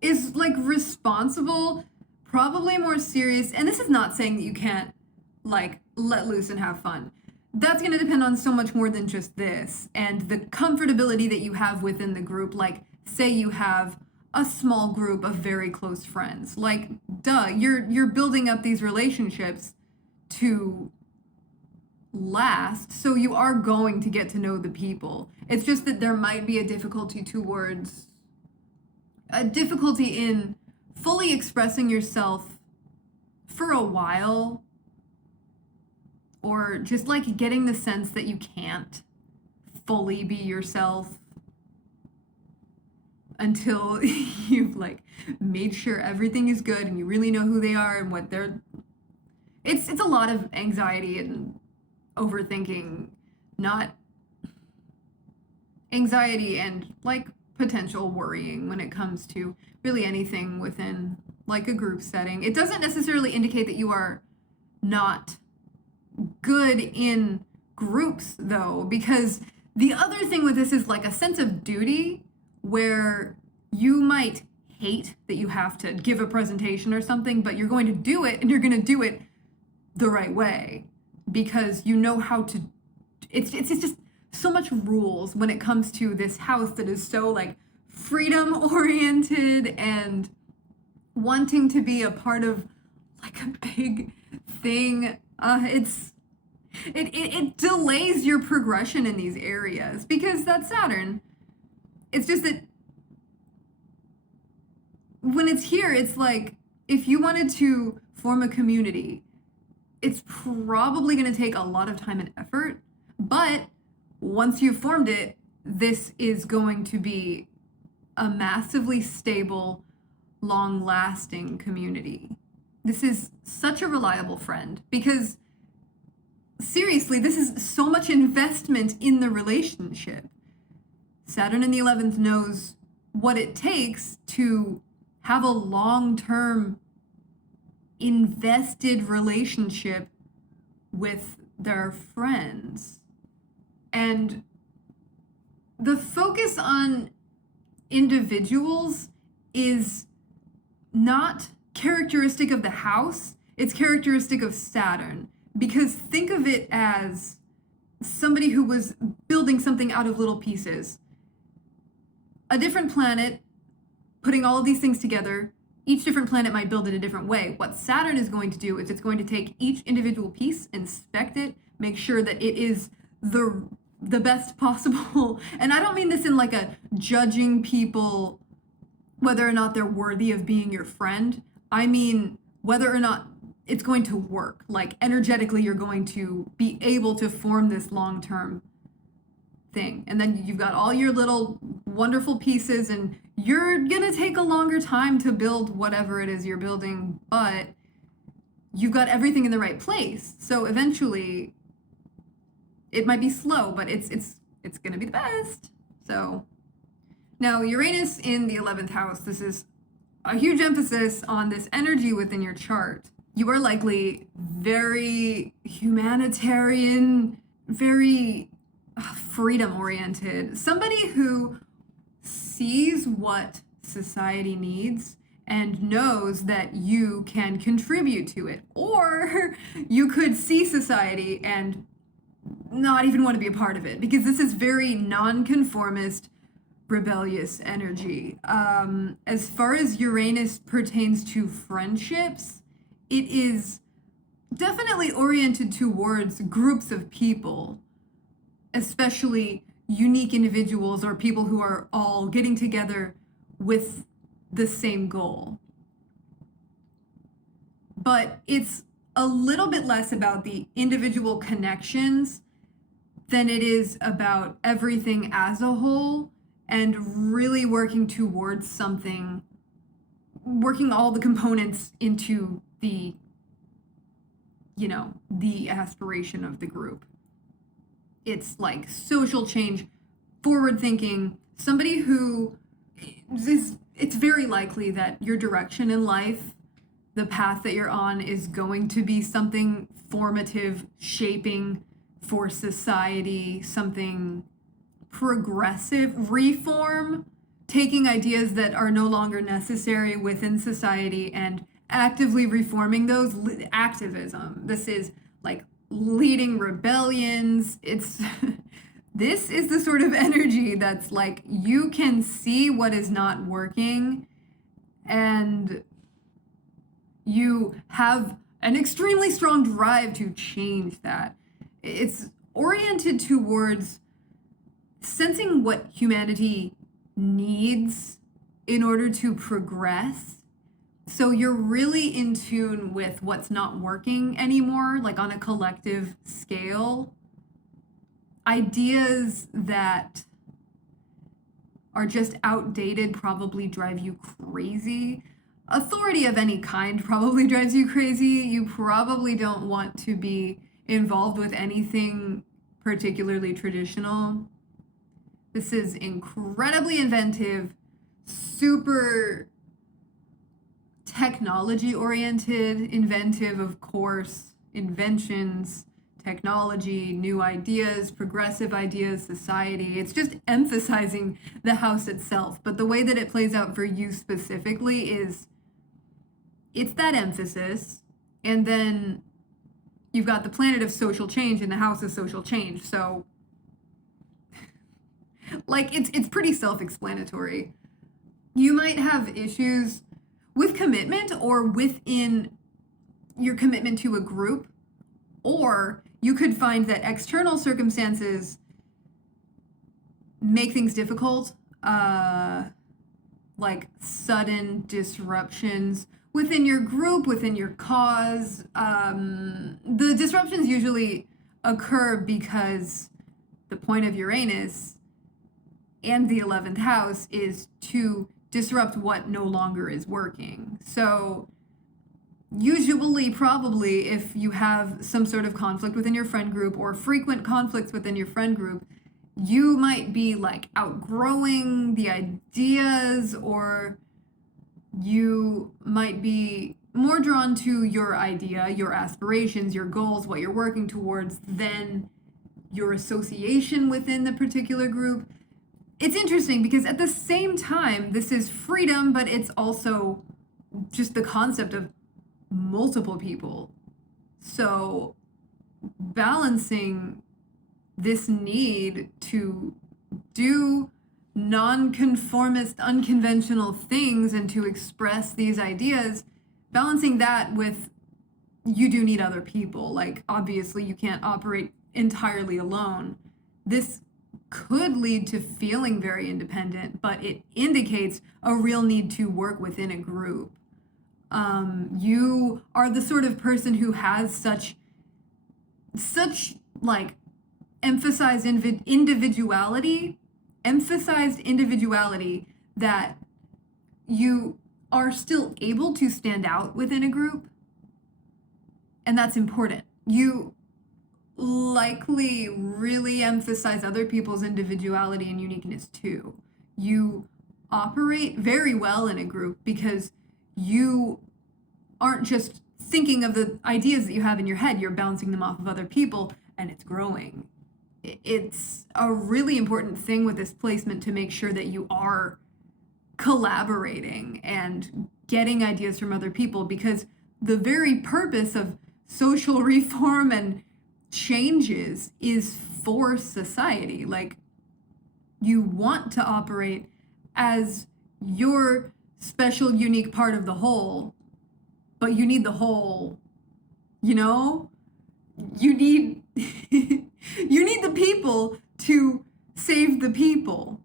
is like responsible, probably more serious. And this is not saying that you can't like let loose and have fun. That's going to depend on so much more than just this and the comfortability that you have within the group. Like say you have a small group of very close friends. Like duh, you're building up these relationships to last, so you are going to get to know the people. It's just that there might be a difficulty in fully expressing yourself for a while, or just like getting the sense that you can't fully be yourself until you've like made sure everything is good and you really know who they are and what they're. It's a lot of anxiety and overthinking, not anxiety and like potential worrying when it comes to really anything within like a group setting. It doesn't necessarily indicate that you are not good in groups though, because the other thing with this is like a sense of duty where you might hate that you have to give a presentation or something, but you're going to do it and you're going to do it the right way because you know how to. It's just so much rules when it comes to this house that is so like freedom oriented and wanting to be a part of like a big thing. It delays your progression in these areas because that's Saturn. It's just that when it's here, it's like if you wanted to form a community, it's probably going to take a lot of time and effort, but once you've formed it, this is going to be a massively stable, long-lasting community. This is such a reliable friend because seriously, this is so much investment in the relationship. Saturn in the 11th knows what it takes to have a long-term invested relationship with their friends. And the focus on individuals is not characteristic of the house, it's characteristic of Saturn. Because think of it as somebody who was building something out of little pieces. A different planet, putting all of these things together, each different planet might build it a different way. What Saturn is going to do is it's going to take each individual piece, inspect it, make sure that it is the best possible. And I don't mean this in like a judging people whether or not they're worthy of being your friend. I mean whether or not it's going to work. Like energetically, you're going to be able to form this long-term thing. And then you've got all your little wonderful pieces and you're gonna take a longer time to build whatever it is you're building, but you've got everything in the right place. So eventually it might be slow, but it's gonna be the best. So now Uranus in the 11th house, this is a huge emphasis on this energy within your chart. You are likely very humanitarian, very freedom oriented, somebody who sees what society needs and knows that you can contribute to it. Or you could see society and not even want to be a part of it, because this is very nonconformist, rebellious energy. As far as Uranus pertains to friendships, it is definitely oriented towards groups of people, especially unique individuals or people who are all getting together with the same goal. But it's a little bit less about the individual connections than it is about everything as a whole and really working towards something, working all the components into the, the aspiration of the group. It's like social change, forward thinking, somebody who it's very likely that your direction in life, the path that you're on, is going to be something formative, shaping for society, something progressive, reform, taking ideas that are no longer necessary within society and actively reforming those. Activism. This is like leading rebellions. It's this is the sort of energy that's like you can see what is not working and you have an extremely strong drive to change that. It's oriented towards sensing what humanity needs in order to progress. So you're really in tune with what's not working anymore, like on a collective scale. Ideas that are just outdated probably drive you crazy. Authority of any kind probably drives you crazy. You probably don't want to be involved with anything particularly traditional. This is incredibly inventive, super technology oriented, inventive, of course, inventions, technology, new ideas, progressive ideas, society. It's just emphasizing the house itself. But the way that it plays out for you specifically is it's that emphasis. And then you've got the planet of social change and the house of social change. So like it's pretty self-explanatory. You might have issues with commitment or within your commitment to a group, or you could find that external circumstances make things difficult, like sudden disruptions within your group, within your cause. The disruptions usually occur because the point of Uranus and the 11th house is to disrupt what no longer is working. So usually, probably, if you have some sort of conflict within your friend group or frequent conflicts within your friend group, you might be like outgrowing the ideas, or you might be more drawn to your idea, your aspirations, your goals, what you're working towards, than your association within the particular group. It's interesting because at the same time, this is freedom, but it's also just the concept of multiple people. So balancing this need to do nonconformist, unconventional things and to express these ideas, balancing that with you do need other people. Like, obviously, you can't operate entirely alone. This could lead to feeling very independent, but it indicates a real need to work within a group. You are the sort of person who has such like emphasized individuality that you are still able to stand out within a group, and that's important. You likely really emphasize other people's individuality and uniqueness too. You operate very well in a group because you aren't just thinking of the ideas that you have in your head, you're bouncing them off of other people, and it's growing. It's a really important thing with this placement to make sure that you are collaborating and getting ideas from other people, because the very purpose of social reform and changes is for society. Like, you want to operate as your special, unique part of the whole, but you need the whole, you know? You need you need the people to save the people.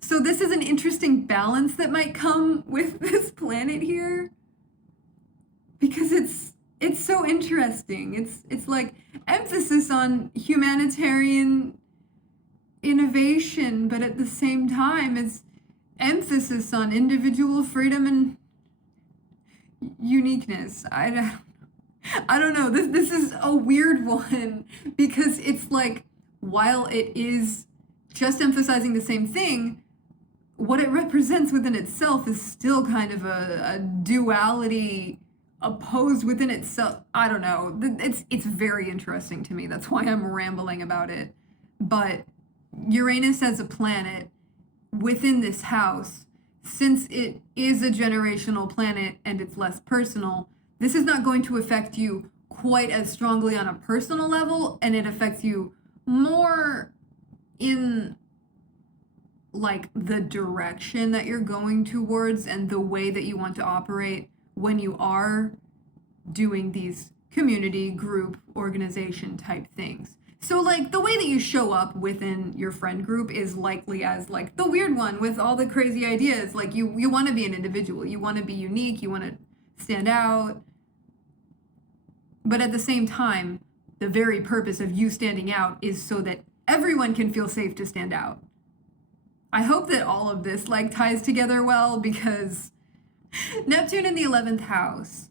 So this is an interesting balance that might come with this planet here, because it's so interesting. It's like emphasis on humanitarian innovation, but at the same time it's emphasis on individual freedom and uniqueness. I don't know. This is a weird one, because it's like, while it is just emphasizing the same thing, what it represents within itself is still kind of a duality opposed within itself. I don't know. It's very interesting to me. That's why I'm rambling about it. But Uranus as a planet within this house, since it is a generational planet and it's less personal, this is not going to affect you quite as strongly on a personal level, and it affects you more in like the direction that you're going towards and the way that you want to operate when you are doing these community, group, organization type things. So like the way that you show up within your friend group is likely as like the weird one with all the crazy ideas. Like you want to be an individual, you want to be unique, you want to stand out. But at the same time, the very purpose of you standing out is so that everyone can feel safe to stand out. I hope that all of this like ties together well, because Neptune in the 11th house,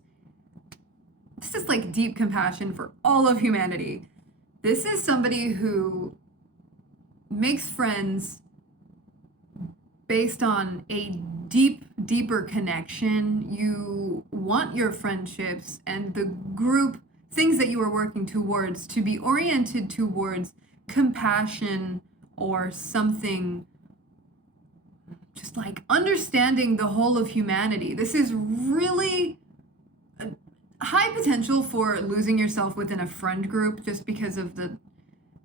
this is like deep compassion for all of humanity. This is somebody who makes friends based on a deeper connection. You want your friendships and the group, things that you are working towards, to be oriented towards compassion or something just like understanding the whole of humanity. This is really high potential for losing yourself within a friend group, just because of the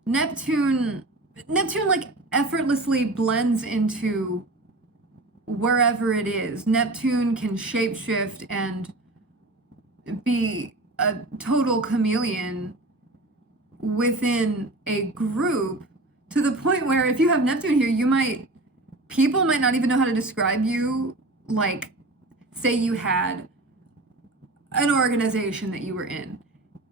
Neptune like effortlessly blends into wherever it is. Neptune can shapeshift and be a total chameleon within a group, to the point where if you have Neptune here, people might not even know how to describe you. Like, say you had an organization that you were in.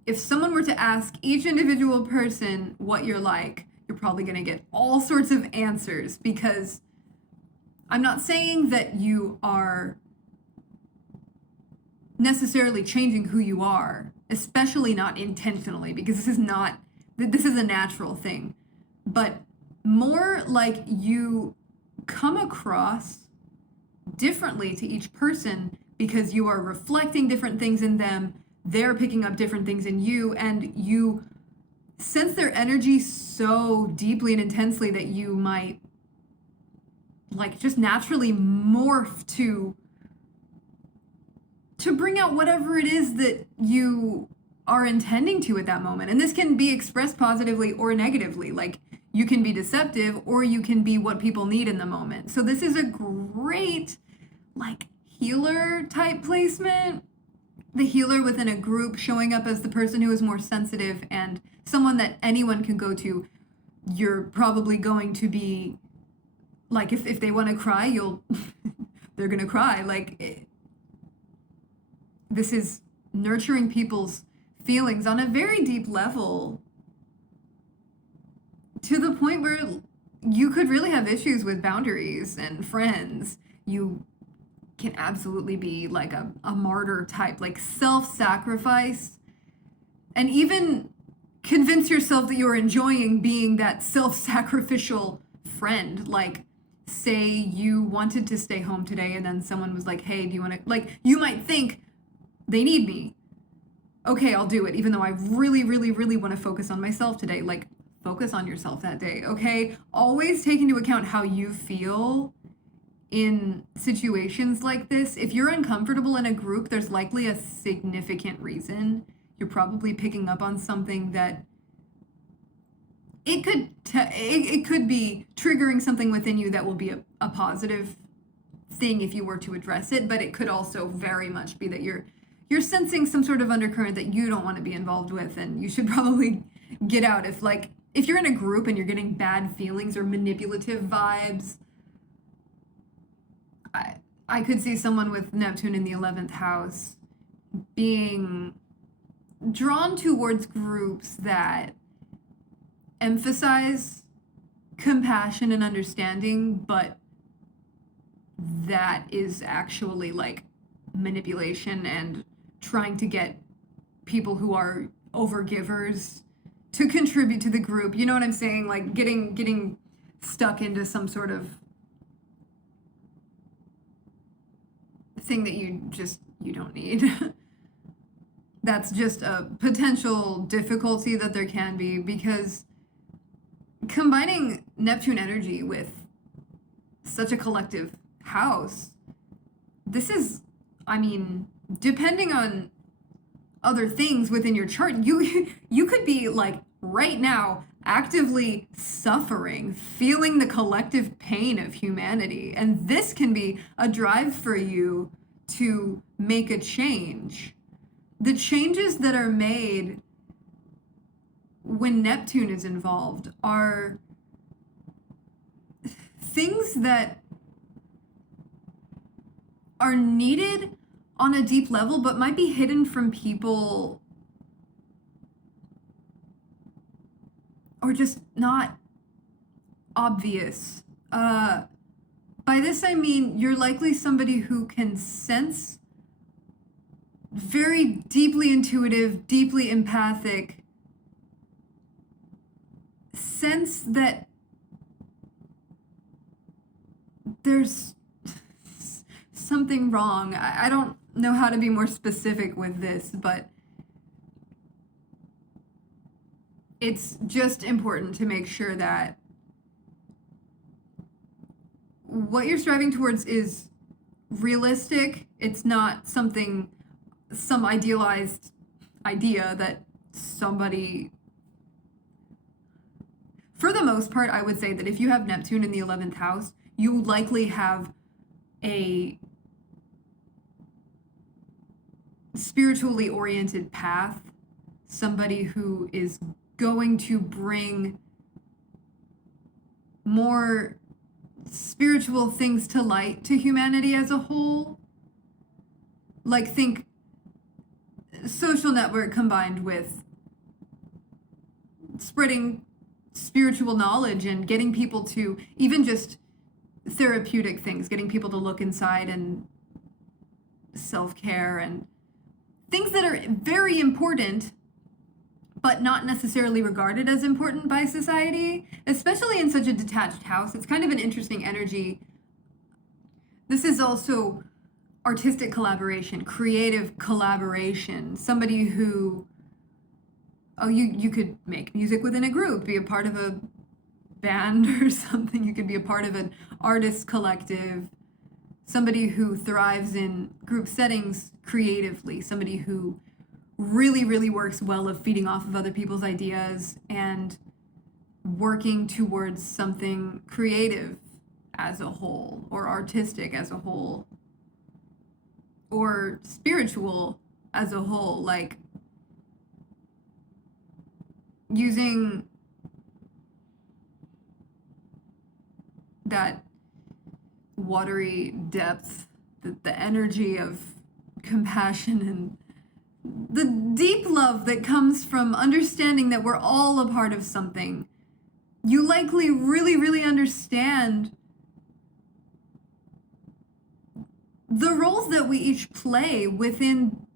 If someone were to ask each individual person what you're like, you're probably going to get all sorts of answers, because I'm not saying that you are necessarily changing who you are, especially not intentionally, because this is a natural thing, but more like you come across differently to each person because you are reflecting different things in them, they're picking up different things in you, and you sense their energy so deeply and intensely that you might like just naturally morph to bring out whatever it is that you are intending to at that moment. And this can be expressed positively or negatively. Like, you can be deceptive, or you can be what people need in the moment. So this is a great like healer type placement. The healer within a group, showing up as the person who is more sensitive and someone that anyone can go to. You're probably going to be like, if they want to cry, they're going to cry. Like, this is nurturing people's feelings on a very deep level, to the point where you could really have issues with boundaries and friends. You can absolutely be like a martyr type, like self-sacrifice, and even convince yourself that you're enjoying being that self-sacrificial friend. Like, say you wanted to stay home today and then someone was like, hey, do you want to, like, you might think they need me. Okay, I'll do it, even though I really, really, really want to focus on myself today. Like, focus on yourself that day, okay? Always take into account how you feel in situations like this. If you're uncomfortable in a group, there's likely a significant reason. You're probably picking up on something that it could be triggering something within you that will be a positive thing if you were to address it, but it could also very much be that you're sensing some sort of undercurrent that you don't want to be involved with, and you should probably get out. If you're in a group and you're getting bad feelings or manipulative vibes, I could see someone with Neptune in the 11th house being drawn towards groups that emphasize compassion and understanding, but that is actually like manipulation and trying to get people who are overgivers to contribute to the group. You know what I'm saying? Like, getting stuck into some sort of thing that you don't need. That's just a potential difficulty that there can be, because combining Neptune energy with such a collective house, this is, I mean, depending on other things within your chart, you could be like right now actively suffering, feeling the collective pain of humanity, and this can be a drive for you to make a change. The changes that are made when Neptune is involved are things that are needed on a deep level, but might be hidden from people, or just not obvious. By this I mean, you're likely somebody who can sense, very deeply intuitive, deeply empathic, sense that there's something wrong. I don't know how to be more specific with this, but it's just important to make sure that what you're striving towards is realistic. It's not some idealized idea that somebody... For the most part, I would say that if you have Neptune in the 11th house, you likely have a spiritually oriented path, somebody who is going to bring more spiritual things to light to humanity as a whole. Like, think social network combined with spreading spiritual knowledge and getting people to even just therapeutic things, getting people to look inside and self-care and things that are very important but not necessarily regarded as important by society, especially in such a detached house. It's kind of an interesting energy. This is also artistic collaboration, creative collaboration, somebody who, you could make music within a group, be a part of a band or something. You could be a part of an artist collective, somebody who thrives in group settings creatively, somebody who really, really works well of feeding off of other people's ideas and working towards something creative as a whole, or artistic as a whole, or spiritual as a whole, like using that watery depth, the energy of compassion and the deep love that comes from understanding that we're all a part of something. You likely really, really understand the roles that we each play within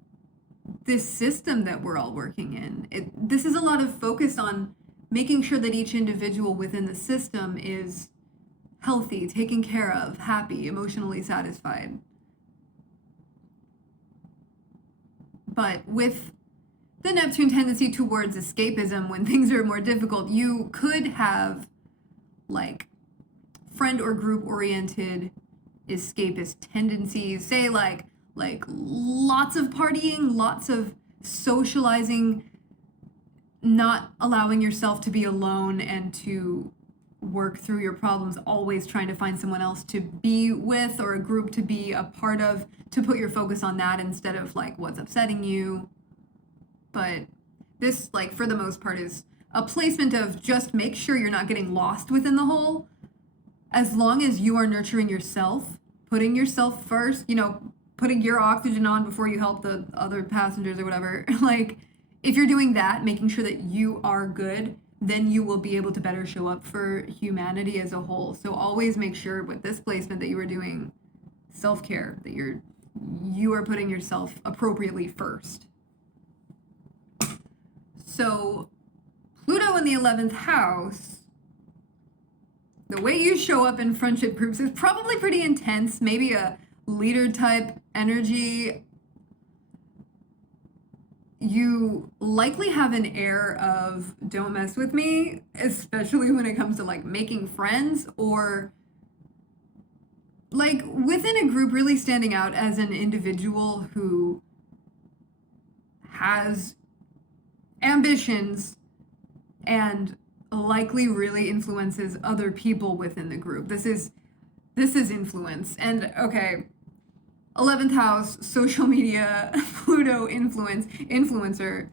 this system that we're all working in. This is a lot of focus on making sure that each individual within the system is healthy, taken care of, happy, emotionally satisfied. But with the Neptune tendency towards escapism, when things are more difficult, you could have like friend or group oriented escapist tendencies, say like lots of partying, lots of socializing, not allowing yourself to be alone and to work through your problems, always trying to find someone else to be with or a group to be a part of, to put your focus on that instead of like what's upsetting you. But this, like, for the most part, is a placement of just make sure you're not getting lost within the whole. As long as you are nurturing yourself, putting yourself first, putting your oxygen on before you help the other passengers or whatever. Like, if you're doing that, making sure that you are good, then you will be able to better show up for humanity as a whole. So always make sure with this placement that you are doing self-care, that you are putting yourself appropriately first. So Pluto in the 11th house, the way you show up in friendship groups is probably pretty intense, maybe a leader type energy. You likely have an air of don't mess with me, especially when it comes to like making friends or like within a group really standing out as an individual who has ambitions and likely really influences other people within the group. This is influence. And okay, 11th house, social media, Pluto influencer.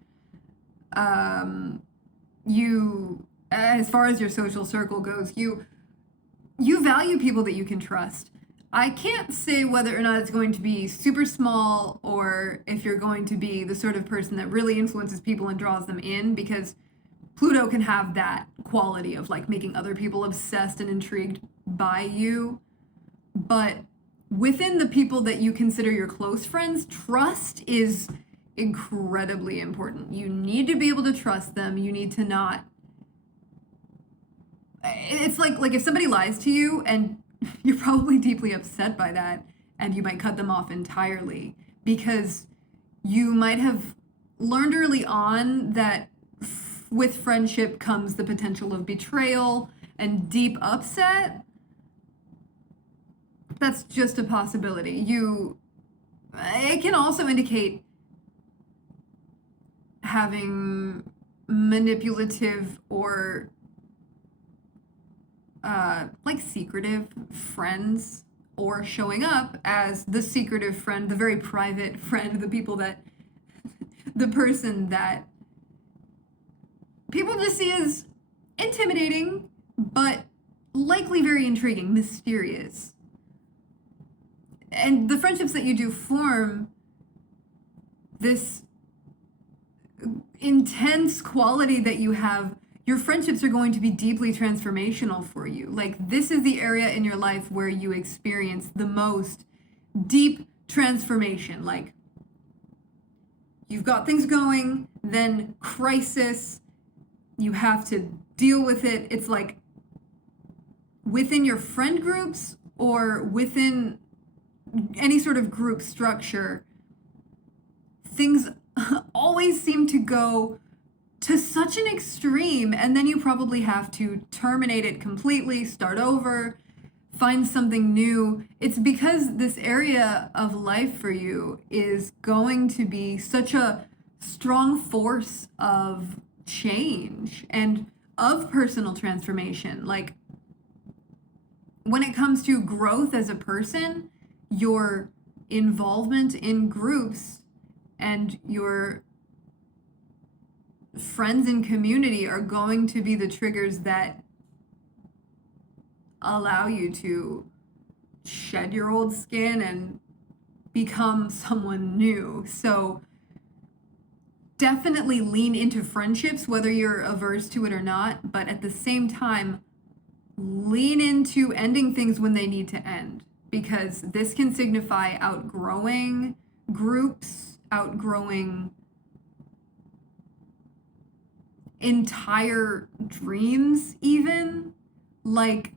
You, as far as your social circle goes, you value people that you can trust. I can't say whether or not it's going to be super small or if you're going to be the sort of person that really influences people and draws them in, because Pluto can have that quality of like making other people obsessed and intrigued by you. But within the people that you consider your close friends, trust is incredibly important. You need to be able to trust them. You need to not. It's like if somebody lies to you and you're probably deeply upset by that, and you might cut them off entirely because you might have learned early on that with friendship comes the potential of betrayal and deep upset. That's just a possibility. It can also indicate having manipulative or like secretive friends, or showing up as the secretive friend, the very private friend, the person that people just see as intimidating, but likely very intriguing, mysterious. And the friendships that you do form, this intense quality that you have, your friendships are going to be deeply transformational for you. Like, this is the area in your life where you experience the most deep transformation. Like, you've got things going, then crisis, you have to deal with it. It's like within your friend groups or within any sort of group structure, things always seem to go to such an extreme, and then you probably have to terminate it completely, start over, find something new. It's because this area of life for you is going to be such a strong force of change and of personal transformation. Like, when it comes to growth as a person, your involvement in groups and your friends and community are going to be the triggers that allow you to shed your old skin and become someone new. So definitely lean into friendships, whether you're averse to it or not, but at the same time, lean into ending things when they need to end, because this can signify outgrowing groups, outgrowing entire dreams even. Like,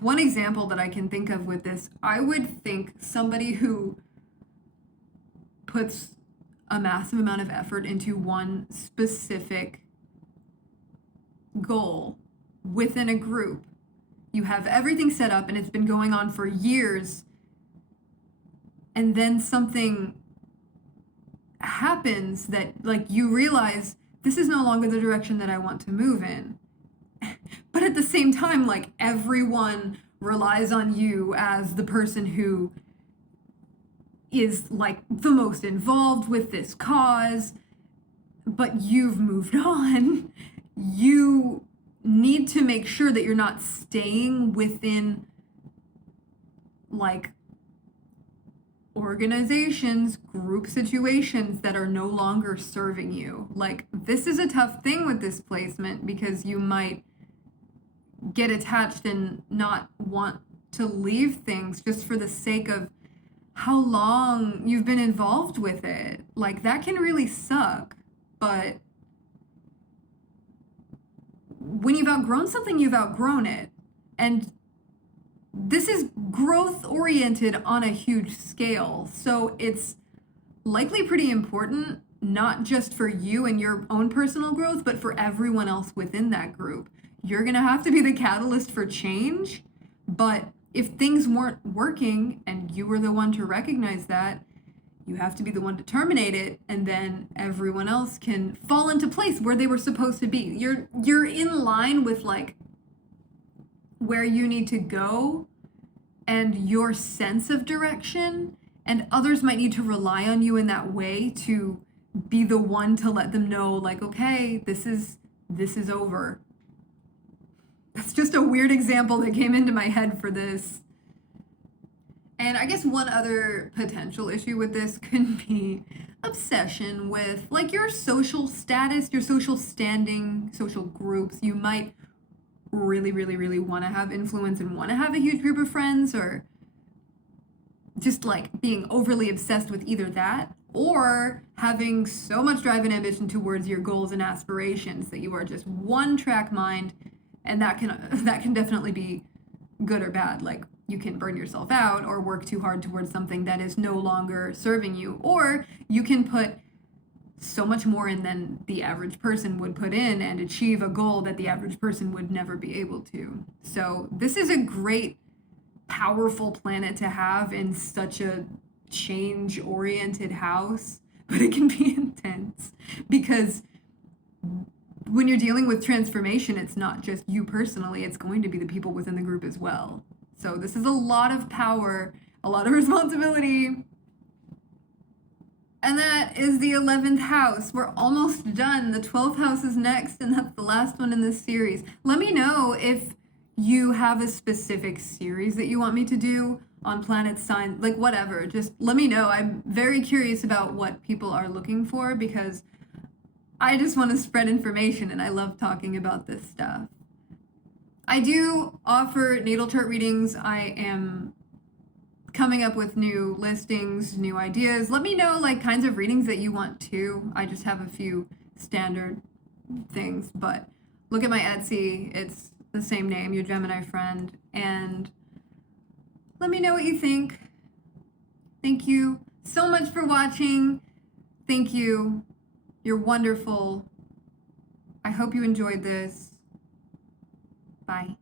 one example that I can think of with this, I would think somebody who puts a massive amount of effort into one specific goal within a group. You have everything set up and it's been going on for years, and then something happens that, like, you realize this is no longer the direction that I want to move in. But at the same time, like, everyone relies on you as the person who is, like, the most involved with this cause, but you've moved on. You need to make sure that you're not staying within, like, organizations, group situations that are no longer serving you. Like, this is a tough thing with this placement, because you might get attached and not want to leave things just for the sake of how long you've been involved with it. Like, that can really suck. But when you've outgrown something, you've outgrown it. And this is growth oriented on a huge scale. So it's likely pretty important, not just for you and your own personal growth, but for everyone else within that group. You're going to have to be the catalyst for change. But if things weren't working and you were the one to recognize that, you have to be the one to terminate it, and then everyone else can fall into place where they were supposed to be. You're in line with, like, where you need to go and your sense of direction, and others might need to rely on you in that way to be the one to let them know, like, okay, this is over. That's just a weird example that came into my head for this. And I guess one other potential issue with this could be obsession with, like, your social status, your social standing, social groups. You might really, really, really want to have influence and want to have a huge group of friends, or just, like, being overly obsessed with either that, or having so much drive and ambition towards your goals and aspirations that you are just one track mind, and that can definitely be good or bad. Like, you can burn yourself out or work too hard towards something that is no longer serving you, or you can put so much more in than the average person would put in and achieve a goal that the average person would never be able to. So this is a great, powerful planet to have in such a change-oriented house, but it can be intense, because when you're dealing with transformation, it's not just you personally, it's going to be the people within the group as well. So this is a lot of power, a lot of responsibility. And that is the 11th house. We're almost done. The 12th house is next, and that's the last one in this series. Let me know if you have a specific series that you want me to do on planet sign, like, whatever. Just let me know. I'm very curious about what people are looking for, because I just want to spread information and I love talking about this stuff. I do offer natal chart readings. I am coming up with new listings, new ideas. Let me know like kinds of readings that you want too. I just have a few standard things, but look at my Etsy. It's the same name, Your Gemini Friend, and let me know what you think. Thank you so much for watching. Thank you. You're wonderful. I hope you enjoyed this. Bye.